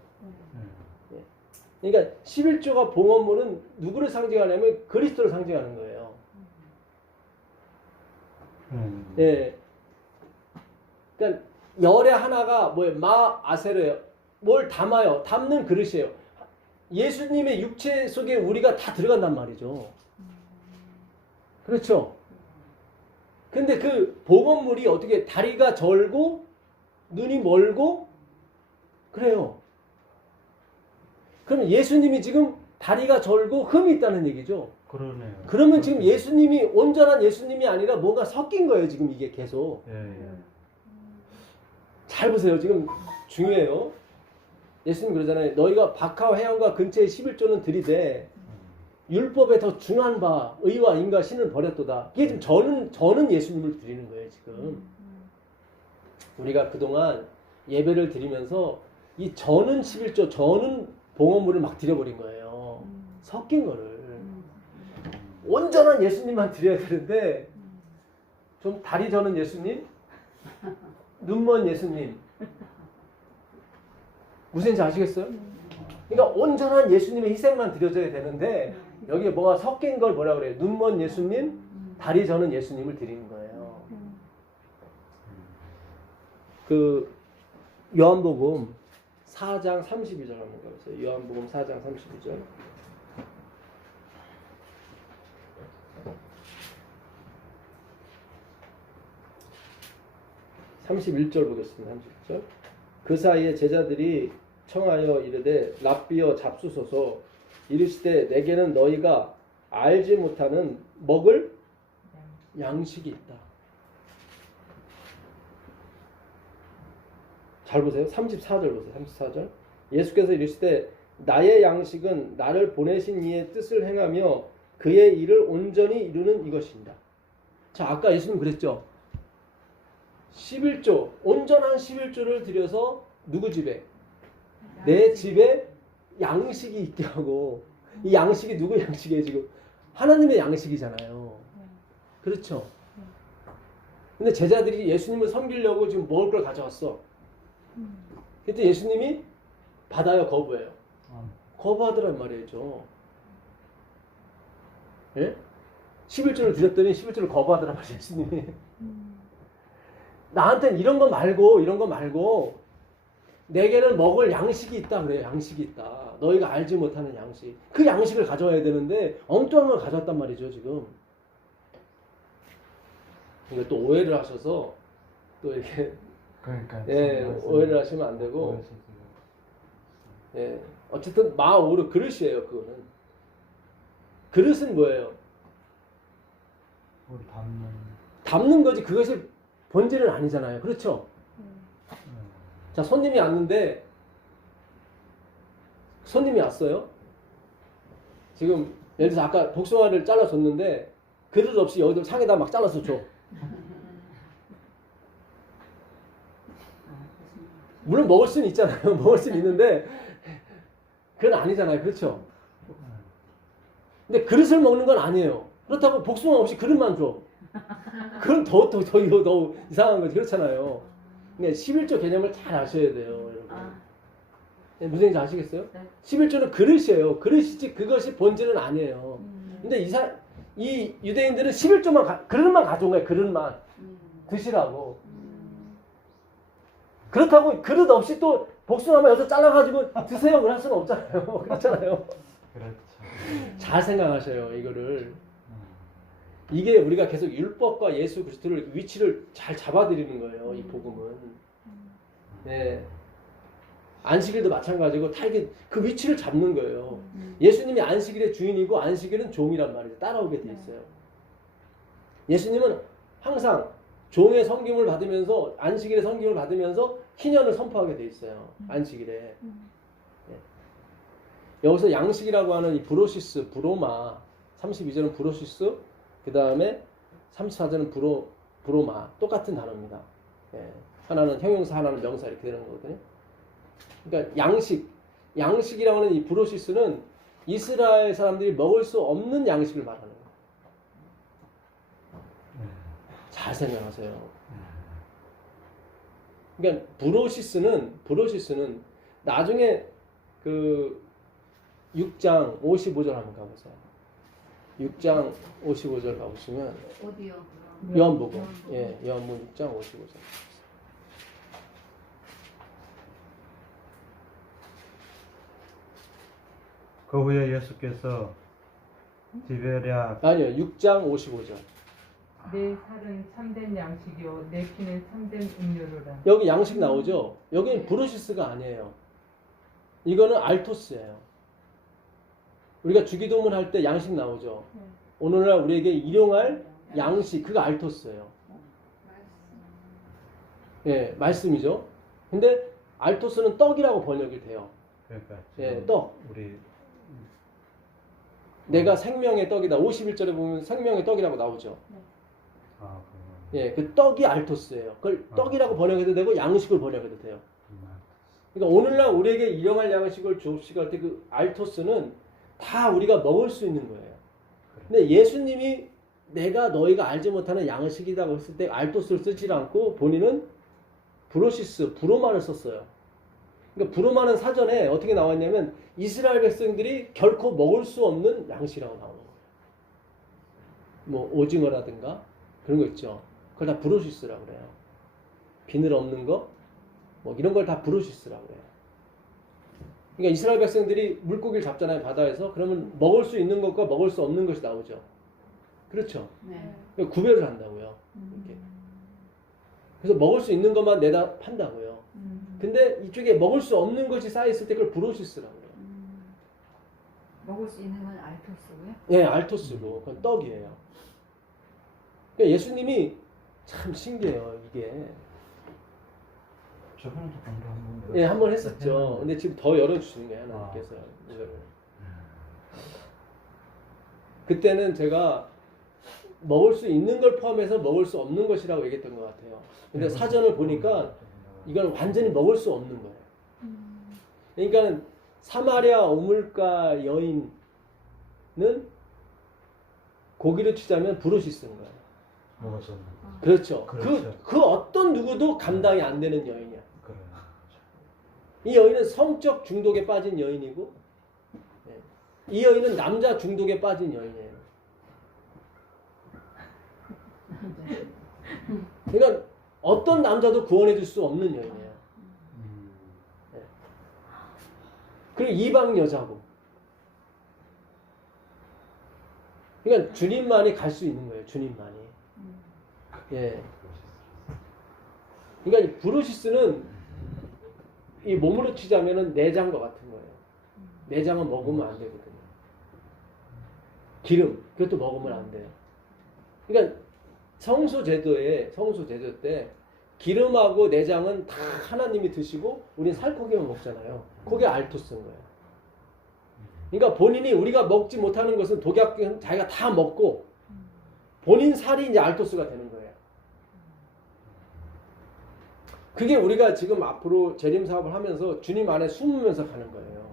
그러니까 11조가 봉헌물은 누구를 상징하냐면 그리스도를 상징하는 거예요. 예. 그러니까 열의 하나가 뭐예요? 마아세르예요. 뭘 담아요? 담는 그릇이에요. 예수님의 육체 속에 우리가 다 들어간단 말이죠. 그렇죠. 근데 그 봉헌물이 어떻게 다리가 절고 눈이 멀고 그래요. 그럼 예수님이 지금 다리가 절고 흠이 있다는 얘기죠. 그러네요. 그러면 지금 예수님이 온전한 예수님이 아니라 뭔가 섞인 거예요. 지금 이게 계속. 예. 잘 보세요. 지금 중요해요. 예수님 그러잖아요. 너희가 박하와 해양과 근처의 11조는 들이되 율법에 더 중한 바 의와 인과 신을 버렸도다. 이게 지금 저는 예수님을 드리는 거예요. 지금 우리가 그동안 예배를 드리면서 이 저는 11조 저는 봉헌물을 막 드려버린 거예요. 섞인 거를. 온전한 예수님만 드려야 되는데 좀 다리 저는 예수님, 눈먼 예수님. 무슨 인지 아시겠어요? 그러니까 온전한 예수님의 희생만 드려져야 되는데 여기에 뭐가 섞인 걸 뭐라 그래요? 눈먼 예수님, 다리 저는 예수님을 드리는 거예요. 그 요한복음 4장 32절 한번 가보세요. 요한복음 4장 32절. (31절) 보겠습니다. 31절. 그 사이에 제자들이 청하여 이르되 랍비여 잡수소서 이르시되 내게는 너희가 알지 못하는 먹을 양식이 있다. 잘 보세요. 34절 보세요. 34절. 예수께서 이르시되 나의 양식은 나를 보내신 이의 뜻을 행하며 그의 일을 온전히 이루는 이것입니다. 자, 아까 예수님 그랬죠. 11조, 온전한 11조를 들여서 누구 집에? 내 집에 양식이 있게 하고 이 양식이 누구 양식이에요 지금? 하나님의 양식이잖아요. 그렇죠. 근데 제자들이 예수님을 섬기려고 지금 먹을 걸 가져왔어. 그때 예수님이 받아요, 거부해요? 거부하더란 말이죠. 예? 11조를 드렸더니 11조를 거부하더란 말이에요, 예수님이. 나한테는 이런 거 말고 내게는 먹을 양식이 있다 그래요. 양식이 있다. 너희가 알지 못하는 양식. 그 양식을 가져와야 되는데 엉뚱한 걸 가져왔단 말이죠, 지금. 이거 또 오해를 하셔서 또 이렇게 그러니까 예, 오해를 하시면 안 되고 예, 어쨌든 마오르 그릇이에요. 그거는 그릇은 뭐예요? 뭘 담는 거지 그것이 본질은 아니잖아요. 그렇죠? 자, 손님이 왔는데 손님이 왔어요. 지금 예를 들어서 아까 복숭아를 잘라줬는데 그릇 없이 여기도 상에다 막 잘라서 줘. 물론 먹을 수는 있잖아요. 먹을 수는 있는데 그건 아니잖아요. 그렇죠? 근데 그릇을 먹는 건 아니에요. 그렇다고 복숭아 없이 그릇만 줘. 그건 더 이상한 거지. 그렇잖아요. 그러니까 11조 개념을 잘 아셔야 돼요, 여러분. 네, 무슨 얘기인지 아시겠어요? 네. 11조는 그릇이에요. 그릇이지 그것이 본질은 아니에요. 근데 이 유대인들은 11조만 그릇만 가져온 거예요. 그릇만 드시라고. 그렇다고 그릇 없이 또 복숭아만 여기서 잘라가지고 드세요. 그럴 수는 없잖아요. 그렇잖아요. 그렇죠. 잘 생각하셔요. 이거를. 이게 우리가 계속 율법과 예수 그리스도를 위치를 잘 잡아드리는 거예요. 이 복음은. 네. 안식일도 마찬가지고 다 이게 그 위치를 잡는 거예요. 예수님이 안식일의 주인이고 안식일은 종이란 말이죠. 따라오게 돼 있어요. 예수님은 항상 종의 섬김을 받으면서 안식일의 섬김을 받으면서 희년을 선포하게 돼 있어요. 안식일에. 네. 여기서 양식이라고 하는 이 브로시스, 브로마 32절은 브로시스 그 다음에 34절은 브로마 똑같은 단어입니다. 예. 하나는 형용사 하나는 명사 이렇게 되는 거거든요. 그러니까 양식이라고 하는 이 브로시스는 이스라엘 사람들이 먹을 수 없는 양식을 말하는 거예요. 잘 생각하세요. 그러니까 브로시스는 나중에 그 6장 55절 한번 가보세요. 6장 55절 가보시면 어디요? 요한복음. 예, 요한복음 6장 55절. 그 후에 예수께서 디베랴 아니요. 6장 55절. 내 살은 참된 양식이요 내 피는 참된 음료로라. 여기 양식 나오죠? 여기는 브루시스가 아니에요. 이거는 알토스예요. 우리가 주기도문 할 때 양식 나오죠? 오늘날 우리에게 일용할 양식, 그거 알토스예요. 예, 말씀이죠. 근데 알토스는 떡이라고 번역이 돼요. 그러니까 예, 떡. 우리 내가 생명의 떡이다. 51절에 보면 생명의 떡이라고 나오죠. 아, 예, 그 떡이 알토스예요. 그걸 떡이라고 번역해도 되고 양식을 번역해도 돼요. 그러니까 오늘날 우리에게 일용할 양식을 주옵시고 때 그 알토스는 다 우리가 먹을 수 있는 거예요. 근데 예수님이 내가 너희가 알지 못하는 양식이라고 했을 때 알토스를 쓰지 않고 본인은 브로시스, 브로마를 썼어요. 그러니까 브로마는 사전에 어떻게 나왔냐면 이스라엘 백성들이 결코 먹을 수 없는 양식이라고 나오는 거예요. 뭐 오징어라든가 그런 거 있죠. 그걸 다 브로시스라고 그래요. 비늘 없는 거, 뭐 이런 걸 다 브로시스라고 그래요. 그러니까 이스라엘 백성들이 물고기를 잡잖아요, 바다에서. 그러면 먹을 수 있는 것과 먹을 수 없는 것이 나오죠. 그렇죠. 네. 그러니까 구별을 한다고요. 이렇게. 그래서 먹을 수 있는 것만 내다 판다고요. 근데 이쪽에 먹을 수 없는 것이 쌓여있을 때 그걸 브로시스라고 그래요. 먹을 수 있는 건 알토스고요. 예, 알토스고 그건 떡이에요. 그러니까 예수님이 참 신기해요, 이게. 저번에도 공부 한번 예, 한번 했었죠. 근데 지금 더 열어주시는 거예요, 하나님께서. 이거를. 그때는 제가 먹을 수 있는 걸 포함해서 먹을 수 없는 것이라고 얘기했던 것 같아요. 근데 사전을 보니까 이건 완전히 먹을 수 없는 거예요. 그러니까 사마리아 오물가 여인은 고기를 치자면 브루시스인 거예요. 먹었었나? 그렇죠. 그렇죠. 그 어떤 누구도 감당이 안 되는 여인이야. 그래. 이 여인은 성적 중독에 빠진 여인이고, 이 여인은 남자 중독에 빠진 여인이에요. 그러니까 어떤 남자도 구원해 줄 수 없는 여인이에요. 그리고 이방 여자고. 그러니까 주님만이 갈 수 있는 거예요. 주님만이. 예. 그러니까 이 브루시스는 이 몸으로 치자면은 내장과 같은 거예요. 내장은 먹으면 안 되거든요. 기름, 그것도 먹으면 안 돼요. 그러니까 성소 제도 때 기름하고 내장은 다 하나님이 드시고 우리는 살코기만 먹잖아요. 그게 알토스인 거예요. 그러니까 본인이 우리가 먹지 못하는 것은 독약은 자기가 다 먹고 본인 살이 이제 알토스가 되는 거예요. 그게 우리가 지금 앞으로 재림 사업을 하면서 주님 안에 숨으면서 가는 거예요.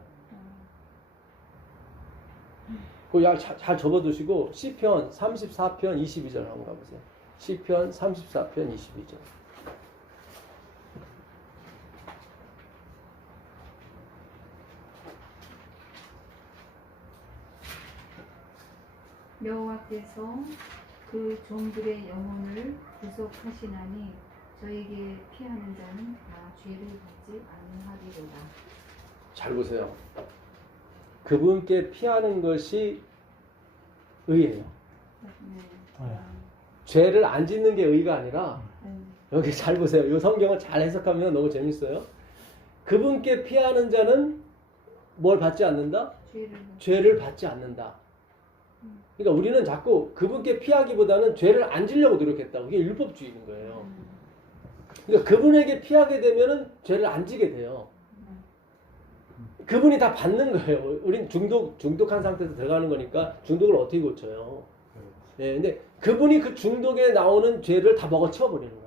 그 잘 접어두시고 시편 34편 22절 한번 가보세요. 시편 34편 22절. 여호와께서 그 종들의 영혼을 구속하시나니 저에게 피하는 자는 다 죄를 받지 아니하리로다. 잘 보세요. 그분께 피하는 것이 의예요. 네. 죄를 안 짓는 게 의가 아니라 여기 잘 보세요. 이 성경을 잘 해석하면 너무 재밌어요. 그분께 피하는 자는 뭘 받지 않는다? 죄를 받지 않는다. 그러니까 우리는 자꾸 그분께 피하기보다는 죄를 안 지려고 노력했다. 그게 율법주의인 거예요. 그러니까 그분에게 피하게 되면은 죄를 안 지게 돼요. 그분이 다 받는 거예요. 우린 중독한 상태에서 들어가는 거니까 중독을 어떻게 고쳐요? 예, 근데 그분이 그 중독에 나오는 죄를 다 먹어치워 버리는 거예요.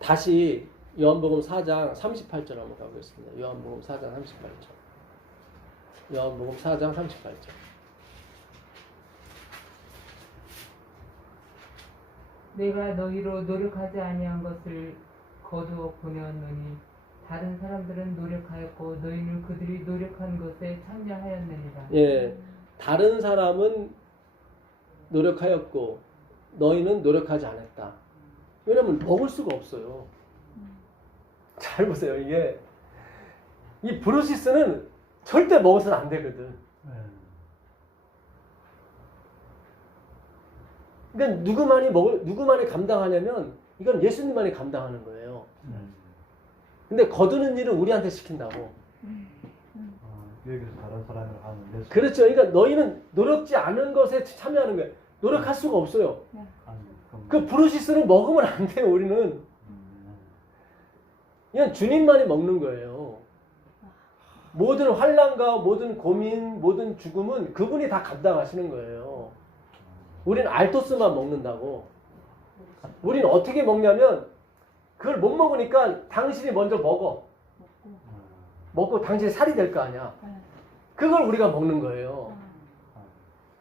다시 요한복음 4장 38절 한번 가보겠습니다. 요한복음 4장 38절. 요한복음 4장 38절. 내가 너희로 노력하지 아니한 것을 거두어 보내었노니 다른 사람들은 노력하였고 너희는 그들이 노력한 것에 참여하였느니라. 예, 다른 사람은 노력하였고 너희는 노력하지 않았다. 왜냐면 먹을 수가 없어요. 잘 보세요. 이게 이 브루시스는 절대 먹어서는 안 되거든. 네. 그러니까 누구만이 감당하냐면 이건 예수님만이 감당하는 거예요. 근데 거두는 일은 우리한테 시킨다고. 여기서 다른 사람을 하는데. 그렇죠. 그러니까 너희는 노력지 않은 것에 참여하는 거예요. 노력할 수가 없어요. 그 브루시스는 먹으면 안 돼요. 우리는. 이건 주님만이 먹는 거예요. 모든 환난과 모든 고민, 모든 죽음은 그분이 다 감당하시는 거예요. 우리는 알토스만 먹는다고. 우리는 어떻게 먹냐면 그걸 못 먹으니까 당신이 먼저 먹고 당신이 살이 될 거 아니야. 그걸 우리가 먹는 거예요.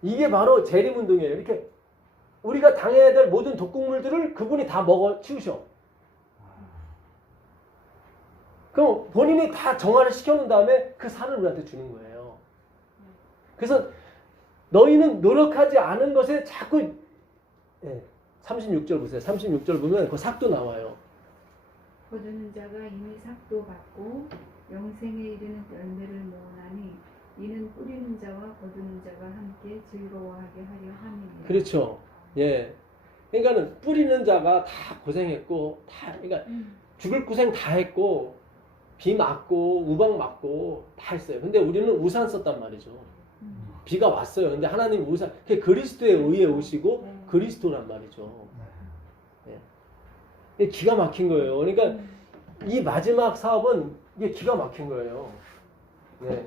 이게 바로 재림운동이에요. 이렇게 우리가 당해야 될 모든 독극물들을 그분이 다 먹어 치우셔. 그럼 본인이 다 정화를 시켜놓은 다음에 그 살을 우리한테 주는 거예요. 그래서 너희는 노력하지 않은 것에 자꾸 36절 보세요. 36절 보면 그 삭도 나와요. 거두는 자가 이미 삭도 받고 영생에 이르는 열매를 모으나니 이는 뿌리는 자와 거두는 자가 함께 즐거워하게 하려 함이니라. 그렇죠. 예. 그러니까는 뿌리는 자가 다 고생했고 그러니까 죽을 고생 다 했고 비 맞고 우박 맞고 다 했어요. 근데 우리는 우산 썼단 말이죠. 비가 왔어요. 근데 하나님 우산 그게 그리스도의 의에 오시고 그리스도란 말이죠. 예. 기가 막힌 거예요. 그러니까 이 마지막 사업은 이게 기가 막힌 거예요. 네.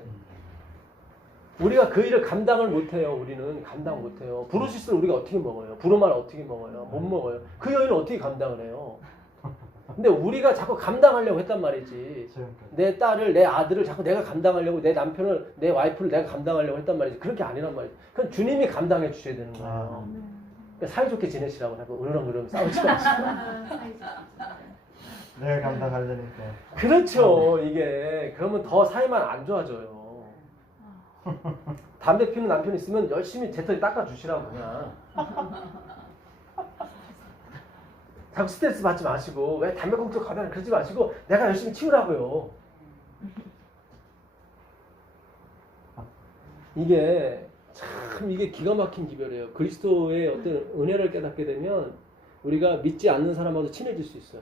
우리가 그 일을 감당을 못해요. 우리는 감당 못해요. 브루시스를 우리가 어떻게 먹어요? 부르마를 어떻게 먹어요? 못 먹어요. 그 여인을 어떻게 감당을 해요? 근데 우리가 자꾸 감당하려고 했단 말이지. 내 딸을, 내 아들을 자꾸 내가 감당하려고, 내 남편을, 내 와이프를 내가 감당하려고 했단 말이지. 그렇게 아니란 말이지. 그건 주님이 감당해 주셔야 되는 거예요. 그러니까 사이좋게 지내시라고 하고 으르렁으르렁 싸우지 마시고. 내가 감당하려니까. 그렇죠. 이게 그러면 더 사이만 안 좋아져요. 담배 피우는 남편 있으면 열심히 제털이 닦아주시라고 그냥. 자꾸 스트레스 받지 마시고 왜 담배 꽁초 가면 그러지 마시고 내가 열심히 치우라고요. 이게 참 이게 기가 막힌 기별이에요. 그리스도의 어떤 은혜를 깨닫게 되면 우리가 믿지 않는 사람하고도 친해질 수 있어요.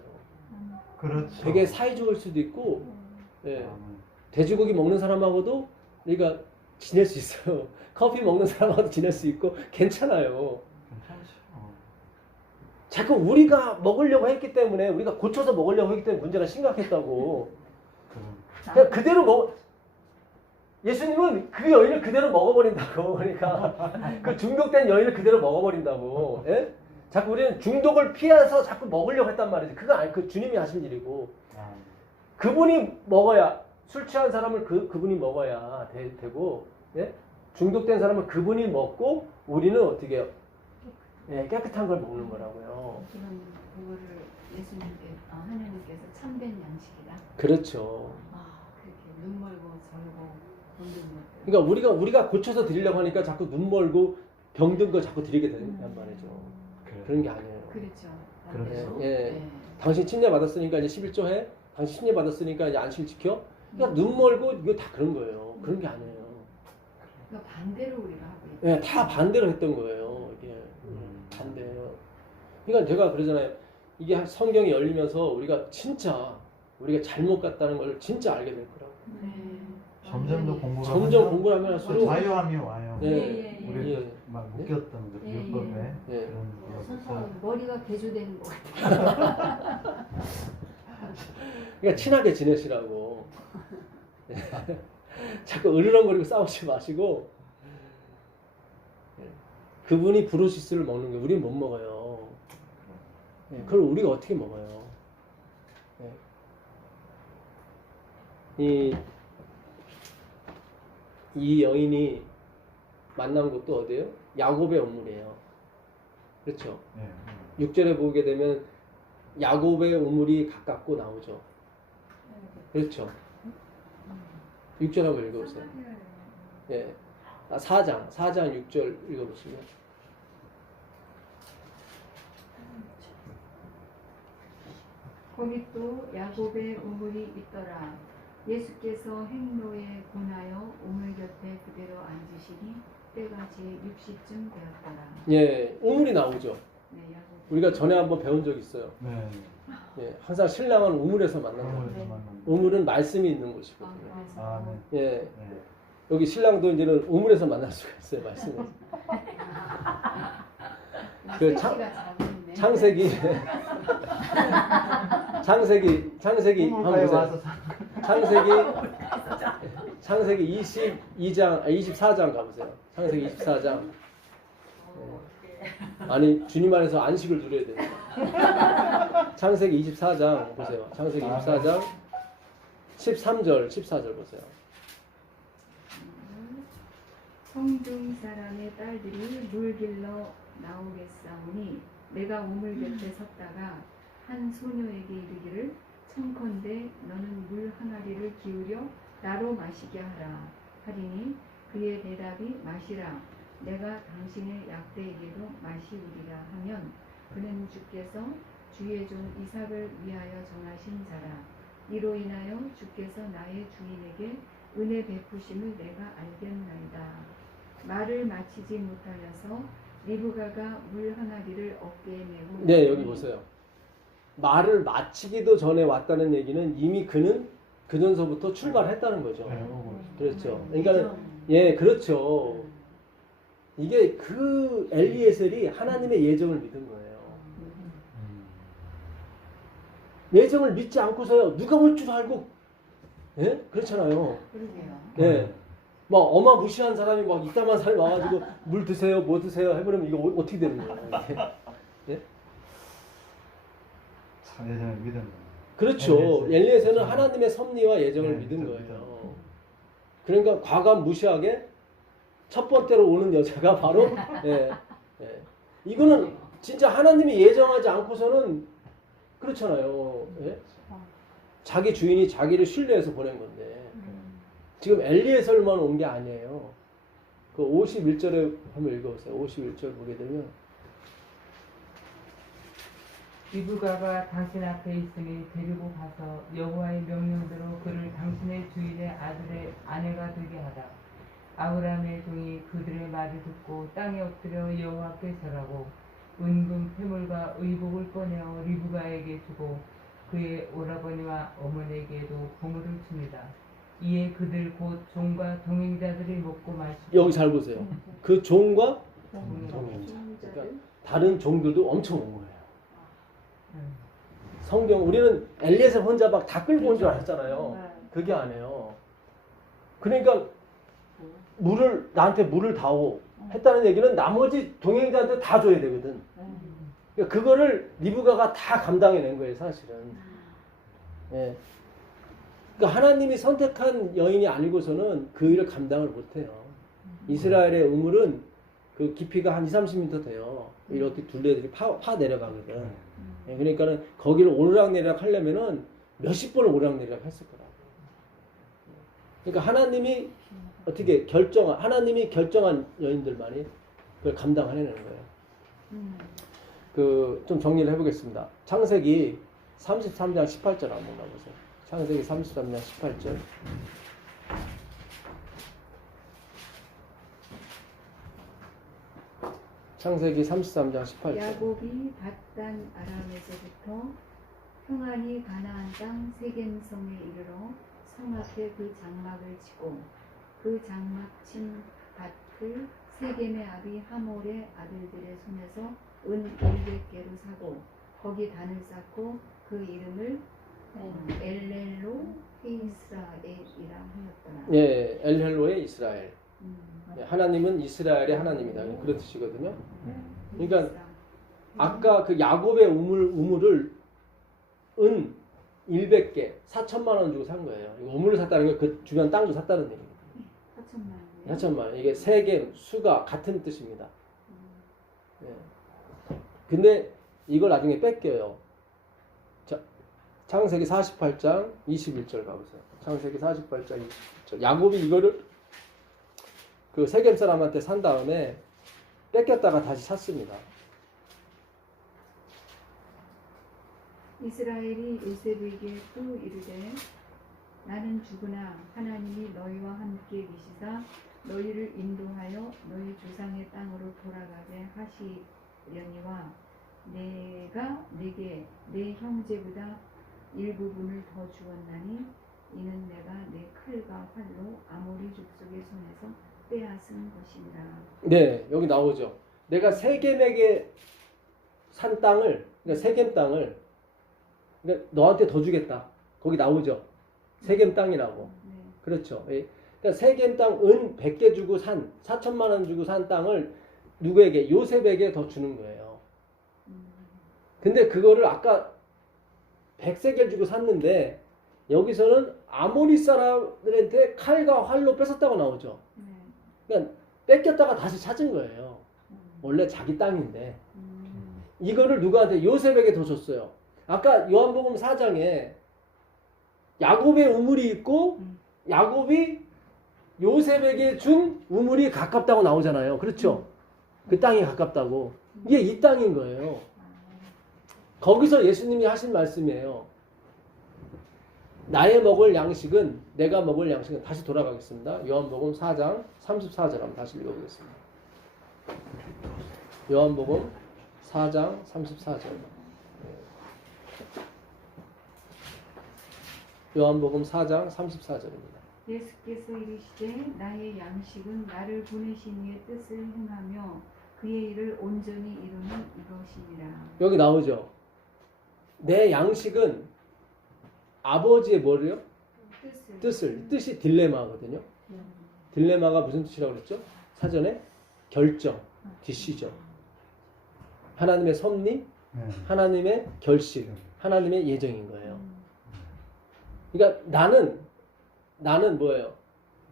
그렇죠. 되게 사이좋을 수도 있고 예. 돼지고기 먹는 사람하고도 우리가 지낼 수 있어요. 커피 먹는 사람하고도 지낼 수 있고 괜찮아요. 괜찮죠. 자꾸 우리가 먹으려고 했기 때문에 우리가 고쳐서 먹으려고 했기 때문에 문제가 심각했다고. 그냥 그대로 예수님은 그 여인을 그대로 먹어버린다고. 그러니까 그 중독된 여인을 그대로 먹어버린다고. 예? 자꾸 우리는 중독을 피해서 자꾸 먹으려고 했단 말이지. 그거 아니, 그 주님이 하신 일이고. 그분이 먹어야 술 취한 사람을 그분이 먹어야 되고, 예? 중독된 사람은 그분이 먹고 우리는 어떻게 해요? 예, 깨끗한 걸 먹는 거라고요. 그런 그거를 하나님께서 참된 양식이다. 그렇죠. 그렇게 눈 멀고 절고 돈 든 것들. 그러니까 우리가 고쳐서 드리려고 하니까 자꾸 눈 멀고 병든 거 자꾸 드리게 된단 말이죠. 그런 게 아니에요. 그렇죠. 그렇죠. 예. 네. 당신 침례 받았으니까 이제 11조 해. 당신 침례 받았으니까 이제 안식일 지켜. 그러니까 눈 멀고 이거 다 그런 거예요. 그런 게 아니에요. 그러니까 반대로 우리가 하고 있죠. 예, 다 반대로 했던 거예요. 이게 반대예요. 그러니까 제가 그러잖아요. 이게 성경이 열리면서 우리가 잘못 갔다는 걸 진짜 알게 될 거라고. 네. 점점 더 공부를 점점 하면 공부를 하면 할수록 자유함이 와요. 예. 우리 예. 막 묶였던 그 예, 율법에 예. 그런 선생님 머리가 개조되는 것 같아요. 그러니까 친하게 지내시라고. 자꾸 으르렁거리고 싸우지 마시고 그분이 브루시스를 먹는 거예요. 우리는 못 먹어요. 그걸 우리가 어떻게 먹어요? 이 여인이 만난 곳도 어디예요? 야곱의 우물이에요. 그렇죠? 예. 6절에 보게 되면 야곱의 우물이 가깝고 나오죠. 그렇죠? 6절 한번 읽어보세요. 예. 4장 6절 읽어보시면. 거기 또 야곱의 우물이 있더라. 예수께서 행로에 권하여 우물 곁에 그대로 앉으시니 때가 제 60쯤 되었더라. 예, 우물이 나오죠. 네, 야곱. 우리가 전에 한번 배운 적 있어요. 네. 예, 항상 신랑은 우물에서 만난다. 우물에서 만난 우물은 말씀이 있는 곳이거든요. 아, 네. 예, 네. 여기 신랑도 이제는 우물에서 만날 수가 있어요. 말씀에서. 그 창세기 우물가에 한번 와서 보세요. 창세기 24장 가보세요. 창세기 24장. 아니 주님 안에서 안식을 누려야 돼요. 창세기 24장 보세요. 창세기 24장 13절 14절 보세요. 성중 사람의 딸들이 물 길러 나오겠사오니 내가 우물 곁에 섰다가 한 소녀에게 이르기를 청컨대 너는 물 항아리를 기울여 나로 마시게 하라 하리니 그의 대답이 마시라 내가 당신의 약대에게도 마시우리라 하면 그는 주께서 주의 종 이삭을 위하여 정하신 자라 이로 인하여 주께서 나의 주인에게 은혜 베푸심을 내가 알겠나이다. 말을 마치지 못하여서 리브가가 물 항아리를 어깨에 메고 네, 여기 보세요. 말을 마치기도 전에 왔다는 얘기는 이미 그는 그 전서부터 출발했다는 거죠. 네, 오고 그렇죠. 그러니까 예, 그렇죠. 이게 그 엘리에셀이 하나님의 예정을 믿은 거예요. 예정을 믿지 않고서요. 누가 볼 줄 알고 예? 그렇잖아요. 그러게요. 예. 막 어마무시한 사람이 막 이따만 사람이 와가지고 물 드세요, 뭐 드세요 해버리면 이거 어떻게 되는 거예요? 이게? 참 예전에 믿은 그렇죠. 엘리에셀. 엘리에셀은 하나님의 섭리와 예정을 네, 믿은 그렇죠. 거예요. 그러니까 과감 무시하게 첫 번째로 오는 여자가 바로 예, 예. 이거는 진짜 하나님이 예정하지 않고서는 그렇잖아요. 예? 자기 주인이 자기를 신뢰해서 보낸 건데 지금 엘리에셀만 온 게 아니에요. 그 51절에 한번 읽어보세요. 51절 보게 되면 리브가가 당신 앞에 있으니 데리고 가서 여호와의 명령대로 그를 당신의 주인의 아들의 아내가 되게 하라. 아브라함의 종이 그들의 말을 듣고 땅에 엎드려 여호와 앞에 절하고 은금 패물과 의복을 꺼내어 리브가에게 주고 그의 오라버니와 어머니에게도 고물을 줍니다. 이에 그들 곧 종과 동행자들이 먹고 마시고 여기 잘 보세요. 그 종과 동행자. 그러니까 다른 종들도 엄청 온 거예요. 성경 우리는 엘리에셀 혼자 막 다 끌고 온 줄 알았잖아요. 그게 아니에요. 그러니까 나한테 물을 다오 했다는 얘기는 나머지 동행자한테 다 줘야 되거든. 그러니까 그거를 리브가가 다 감당해낸 거예요, 사실은. 예. 그러니까 하나님이 선택한 여인이 아니고서는 그 일을 감당을 못해요. 이스라엘의 우물은 그 깊이가 한 20-30m 돼요. 이렇게 둘레들이 파 내려가거든. 예, 그러니까는 거기를 오르락내리락 하려면은 몇십 번을 오르락내리락 했을 거라고. 그러니까 하나님이 하나님이 결정한 여인들만이 그걸 감당해내는 거예요. 좀 정리를 해보겠습니다. 창세기 33장 18절 한번 가보세요. 창세기 33장 18절. 창세기 33장 18절. 야곱이 밧단 아람에서부터 평안히 가나안 땅 세겜성에 이르러 성 앞에 그 장막을 치고 그 장막 친 밭을 세겜의 아비 하몰의 아들들의 손에서 은 200개로 사고 거기 단을 쌓고 그 이름을 엘렐로 이스라엘이라 하였더라. 예, 엘헬로의 이스라엘. 하나님은 이스라엘의 하나님이다. 그런 뜻이거든요. 그러니까 아까 그 야곱의 우물을 은 100개, 4천만 원 주고 산 거예요. 우물을 샀다는 건 그 주변 땅도 샀다는 얘기입니다. 4천만 원. 4천만 원. 이게 세겜, 수가 같은 뜻입니다. 예. 근데 이걸 나중에 뺏겨요. 자, 창세기 48장 21절 가보세요. 창세기 48장 21절. 야곱이 이거를 그 세겜 사람한테 산 다음에 뺏겼다가 다시 샀습니다. 이스라엘이 요셉에게 또 이르되 나는 죽으나 하나님이 너희와 함께 계시사 너희를 인도하여 너희 조상의 땅으로 돌아가게 하시려니와 내가 네게 내 형제보다 일부분을 더 주었나니 이는 내가 내 칼과 활로 아모리 족속의 손에서 빼앗은 것이니라. 네, 여기 나오죠. 내가 세겜에게 산 땅을, 그러니까 세겜 땅을, 그러니까 너한테 더 주겠다. 거기 나오죠. 세겜 땅이라고. 네. 그렇죠. 예. 그러니까 세겜 땅 은 100개 주고 4천만 원 주고 산 땅을 누구에게? 요셉에게 더 주는 거예요. 근데 그거를 아까 100세겔 주고 샀는데 여기서는 아모리 사람들한테 칼과 활로 뺏었다고 나오죠. 네. 그러니까 뺏겼다가 다시 찾은 거예요. 원래 자기 땅인데 이거를 누구한테? 요셉에게 더 줬어요. 아까 요한복음 4장에 야곱의 우물이 있고 야곱이 요셉에게 준 우물이 가깝다고 나오잖아요. 그렇죠? 그 땅이 가깝다고. 이게 이 땅인 거예요. 거기서 예수님이 하신 말씀이에요. 나의 먹을 양식은, 내가 먹을 양식은, 다시 돌아가겠습니다. 요한복음 4장 34절 한번 다시 읽어보겠습니다. 요한복음 4장 34절. 요한복음 4장 34절입니다. 예수께서 이르시되 나의 양식은 나를 보내신 이의 뜻을 행하며 그의 일을 온전히 이루는 이것이니라. 여기 나오죠. 내 양식은 아버지의 뭐래요? 뜻이 딜레마거든요. 딜레마가 무슨 뜻이라고 그랬죠? 사전에 결정, 디시전. 하나님의 섭리, 하나님의 결심, 하나님의 예정인 거예요. 그러니까 나는 뭐예요?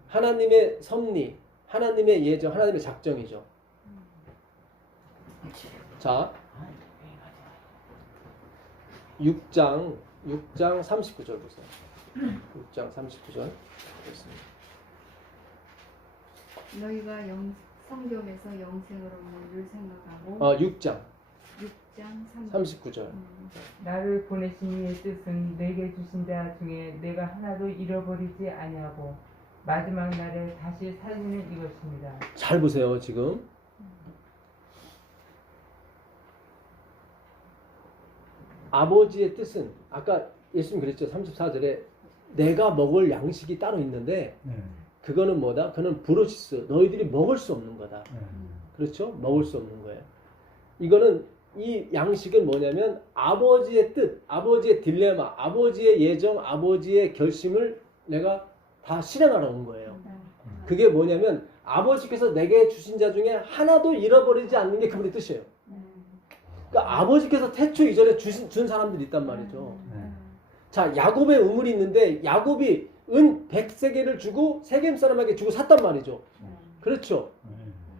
하나님의 섭리, 하나님의 예정, 하나님의 작정이죠. 자, 6장 39절 보세요. 6장 39절 보겠습니다. 너희가 성경에서 영생을 얻는 줄 생각하고 6장 39절. 나를 보내신 이의 뜻은 내게 주신 자 중에 내가 하나도 잃어버리지 아니하고 마지막 날에 다시 살리는 이것입니다. 잘 보세요. 지금 아버지의 뜻은 아까 예수님 그랬죠. 34절에 내가 먹을 양식이 따로 있는데 그거는 뭐다? 그는 브로시스, 너희들이 먹을 수 없는 거다. 그렇죠? 먹을 수 없는 거예요. 이거는 이 양식은 뭐냐면 아버지의 뜻, 아버지의 딜레마, 아버지의 예정, 아버지의 결심을 내가 다 실행하러 온 거예요. 그게 뭐냐면 아버지께서 내게 주신 자 중에 하나도 잃어버리지 않는 게 그분의 뜻이에요. 그러니까 아버지께서 태초 이전에 준 사람들이 있단 말이죠. 자, 야곱의 우물이 있는데 야곱이 은 100세겔을 주고 세겜 사람에게 주고 샀단 말이죠. 그렇죠.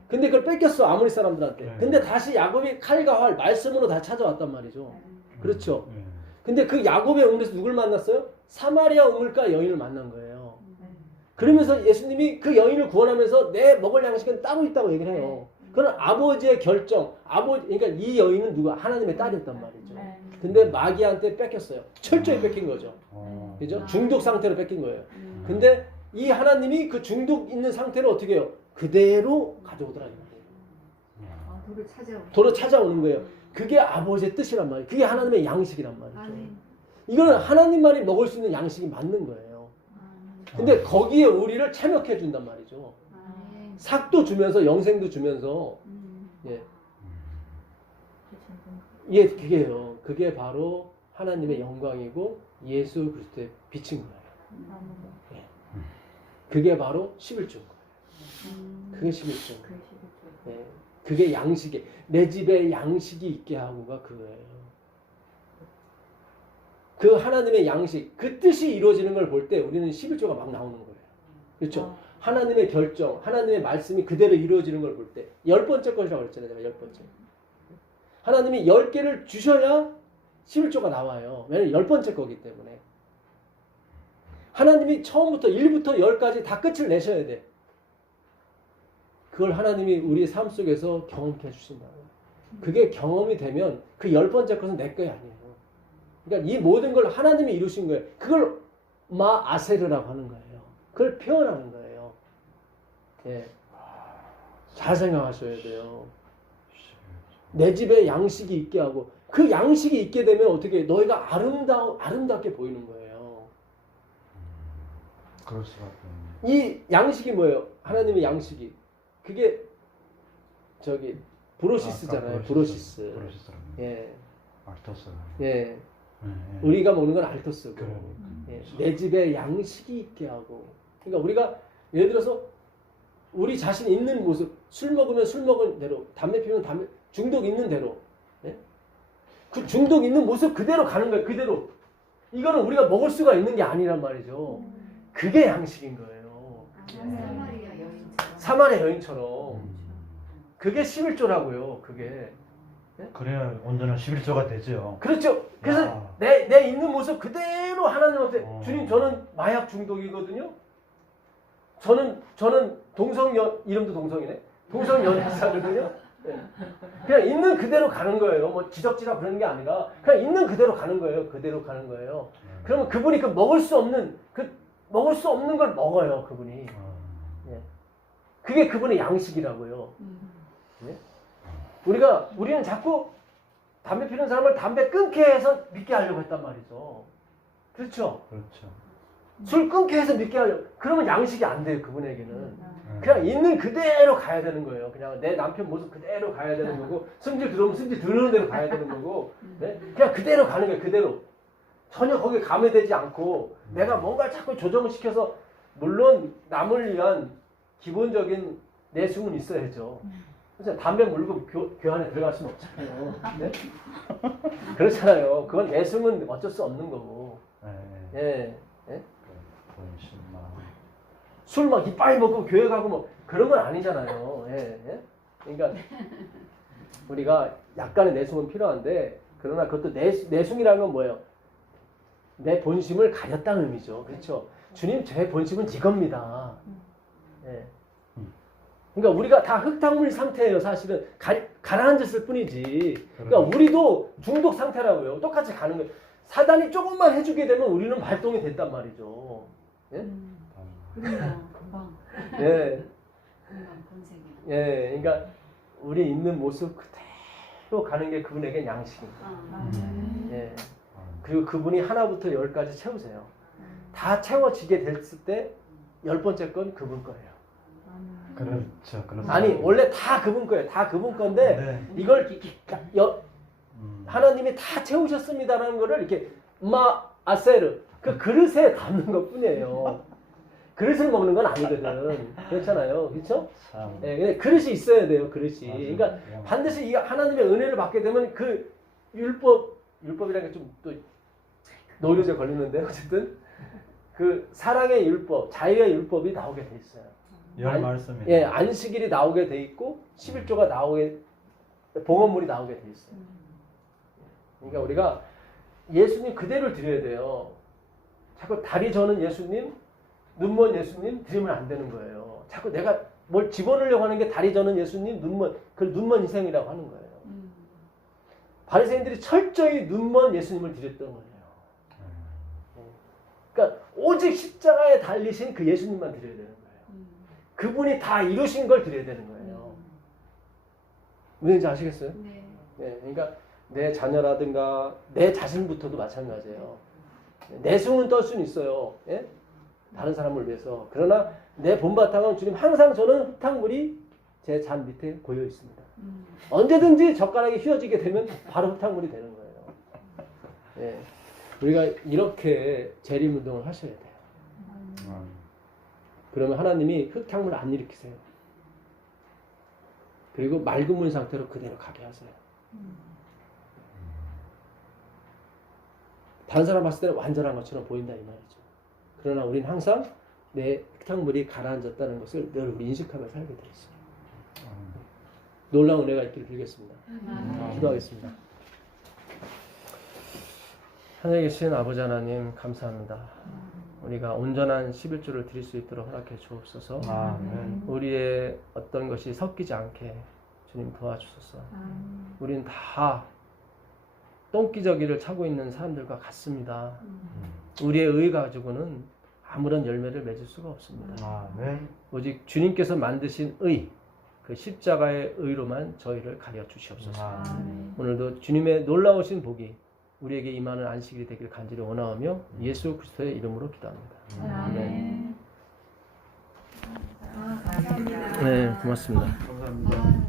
근데 그걸 뺏겼어, 아모리 사람들한테. 근데 다시 야곱이 칼과 활, 말씀으로 다 찾아왔단 말이죠. 그렇죠. 근데 그 야곱의 우물에서 누굴 만났어요? 사마리아 우물가 여인을 만난 거예요. 그러면서 예수님이 그 여인을 구원하면서 내 먹을 양식은 따로 있다고 얘기를 해요. 그건 아버지의 결정, 그러니까 이 여인은 누가? 하나님의 딸이었단 말이죠. 근데 마귀한테 뺏겼어요. 철저히 뺏긴 거죠. 그죠? 중독 상태로 뺏긴 거예요. 근데 이 하나님이 그 중독 있는 상태를 어떻게 해요? 그대로 가져오더라는 거예요. 아, 도를 찾아오고. 도로 찾아오는 거예요. 그게 아버지의 뜻이란 말이에요. 그게 하나님의 양식이란 말이죠. 아멘. 이거는 하나님만이 먹을 수 있는 양식이 맞는 거예요. 근데 거기에 우리를 참여해 준단 말이죠. 아멘. 삭도 주면서 영생도 주면서 예. 그렇죠. 그게요. 그게 바로 하나님의 영광이고 예수 그리스도의 빛인 거예요. 예. 그게 바로 11조인 거예요. 그게 11조. 예. 그게 양식이 내 집에 양식이 있게 하고가 그거예요. 그 하나님의 양식, 그 뜻이 이루어지는 걸 볼 때 우리는 11조가 막 나오는 거예요. 그렇죠? 하나님의 결정, 하나님의 말씀이 그대로 이루어지는 걸 볼 때 10번째 것이라고 그랬잖아요. 제가 10번째. 하나님이 10개를 주셔야 11조가 나와요. 왜냐하면 10번째 거기 때문에. 하나님이 처음부터 1부터 10까지 다 끝을 내셔야 돼. 그걸 하나님이 우리의 삶 속에서 경험케 해주신다고요. 그게 경험이 되면 그 10번째 것은 내 거야 아니에요. 그러니까 이 모든 걸 하나님이 이루신 거예요. 그걸 마아세르라고 하는 거예요. 그걸 표현하는 거예요. 예. 잘 생각하셔야 돼요. 내 집에 양식이 있게 하고 그 양식이 있게 되면 어떻게 너희가 아름답게 보이는 거예요. 그럴 수밖에 없네. 이 양식이 뭐예요? 하나님의 양식이 그게 저기 브로시스잖아요. 브로시스. 브로시스라고. 예. 알토스. 예. 네. 우리가 먹는 건 알토스고 그러니까. 예. 내 집에 양식이 있게 하고 그러니까 우리가 예를 들어서 우리 자신 있는 모습 술 먹으면 술 먹은 대로 담배 피우면 담배 중독 있는 대로 예? 그 중독 있는 모습 그대로 가는 거예요. 그대로 이거는 우리가 먹을 수가 있는 게 아니란 말이죠. 그게 양식인 거예요. 사마리아 여인처럼. 사마리아 여인처럼 그게 11조라고요. 그게 그래야 온전한 11조가 되죠. 그렇죠. 그래서 야. 내 있는 모습 그대로 하나님 앞에 주님 저는 마약 중독이거든요. 저는 동성연 이름도 동성이네. 동성연애사거든요. 네. 그냥 있는 그대로 가는 거예요. 뭐 지적지라 그러는 게 아니라 그냥 있는 그대로 가는 거예요. 그대로 가는 거예요. 그러면 그분이 그 먹을 수 없는 걸 먹어요. 그분이. 예. 그게 그분의 양식이라고요. 예? 우리는 자꾸 담배 피우는 사람을 담배 끊게 해서 믿게 하려고 했단 말이죠. 그렇죠? 그렇죠. 술 끊게 해서 믿게 하려고. 그러면 양식이 안 돼요. 그분에게는. 그냥 있는 그대로 가야 되는 거예요. 그냥 내 남편 모습 그대로 가야 되는 거고 승질 들어오면 승질 들어오는 대로 가야 되는 거고 네? 그냥 그대로 가는 거예요. 그대로. 전혀 거기에 감회되지 않고 내가 뭔가 자꾸 조정시켜서 물론 남을 위한 기본적인 내숭은 있어야죠. 그래서 담배 물고 교환에 들어갈 수는 없잖아요. 네? 그렇잖아요. 그건 내숭은 어쩔 수 없는 거고. 예. 예? 술 막 이빨 먹고 교회 가고 뭐 그런 건 아니잖아요. 예. 예? 그러니까 우리가 약간의 내숭은 필요한데 그러나 그것도 내숭이라는 건 뭐예요? 내 본심을 가렸다는 의미죠. 그렇죠? 주님 제 본심은 이겁니다. 예. 그러니까 우리가 다 흙탕물 상태예요. 사실은 가라앉았을 뿐이지. 그러니까 우리도 중독 상태라고요. 똑같이 가는 거예요. 사단이 조금만 해주게 되면 우리는 발동이 됐단 말이죠. 예? 그러면 금방. 예. 금방 본색이. 예. 그러니까 우리 있는 모습 그대로 가는 게 그분에게 양식입니다. 예. 그리고 그분이 하나부터 10까지 채우세요. 다 채워지게 됐을 때 10번째 건 그분 거예요. 그렇죠. 그렇죠. 아니 원래 다 그분 거예요. 다 그분 건데 네. 이걸 하나님이 다 채우셨습니다라는 거를 이렇게 마아세르 그 그릇에 담는 것 뿐이에요. 그릇을 먹는 건 아니거든. 그렇잖아요. 그렇죠? 참. 예, 근데 그릇이 있어야 돼요. 그릇이. 맞아요. 그러니까 반드시 이 하나님의 은혜를 받게 되면 그 율법이라는 게 좀 또 노이로제 걸리는데 어쨌든 그 사랑의 율법, 자유의 율법이 나오게 돼 있어요. 열 말씀이. 예, 안식일이 나오게 돼 있고 11조가 봉헌물이 나오게 돼 있어요. 그러니까 우리가 예수님 그대로 드려야 돼요. 자꾸 다리 저는 예수님, 눈먼 예수님 드리면 안 되는 거예요. 자꾸 내가 뭘 집어넣으려고 하는 게 다리 저는 예수님 그걸 눈먼 희생이라고 하는 거예요. 바리새인들이 철저히 눈먼 예수님을 드렸던 거예요. 그러니까 오직 십자가에 달리신 그 예수님만 드려야 되는 거예요. 그분이 다 이루신 걸 드려야 되는 거예요. 무슨지 아시겠어요? 네. 네, 그러니까 내 자녀라든가 내 자신부터도 마찬가지예요. 내숭은 떨 수는 있어요. 예? 다른 사람을 위해서. 그러나 내 본바탕은 주님 항상 저는 흙탕물이 제 잔 밑에 고여 있습니다. 언제든지 젓가락이 휘어지게 되면 바로 흙탕물이 되는 거예요. 예. 우리가 이렇게 재림운동을 하셔야 돼요. 그러면 하나님이 흙탕물 안 일으키세요. 그리고 맑은 문 상태로 그대로 가게 하세요. 다른 사람 봤을 때는 완전한 것처럼 보인다 이 말이죠. 그러나 우리는 항상 내 흙탕물이 가라앉았다는 것을 늘 우리 인식하며 살게 되어 있습니다. 놀라운 은혜가 있기를 빌겠습니다. 기도하겠습니다. 하늘에 계신 아버지 하나님 감사합니다. 우리가 온전한 11조를 드릴 수 있도록 허락해 주옵소서. 우리의 어떤 것이 섞이지 않게 주님 도와주소서. 우리는 다 똥기저귀를 차고 있는 사람들과 같습니다. 우리의 의 가지고는 아무런 열매를 맺을 수가 없습니다. 오직 주님께서 만드신 의, 그 십자가의 의로만 저희를 가려 주시옵소서. 오늘도 주님의 놀라우신 복이 우리에게 임하는 안식일이 되길 간절히 원하오며 예수 그리스도의 이름으로 기도합니다. 아멘. 감사합니다. 네, 고맙습니다. 감사합니다.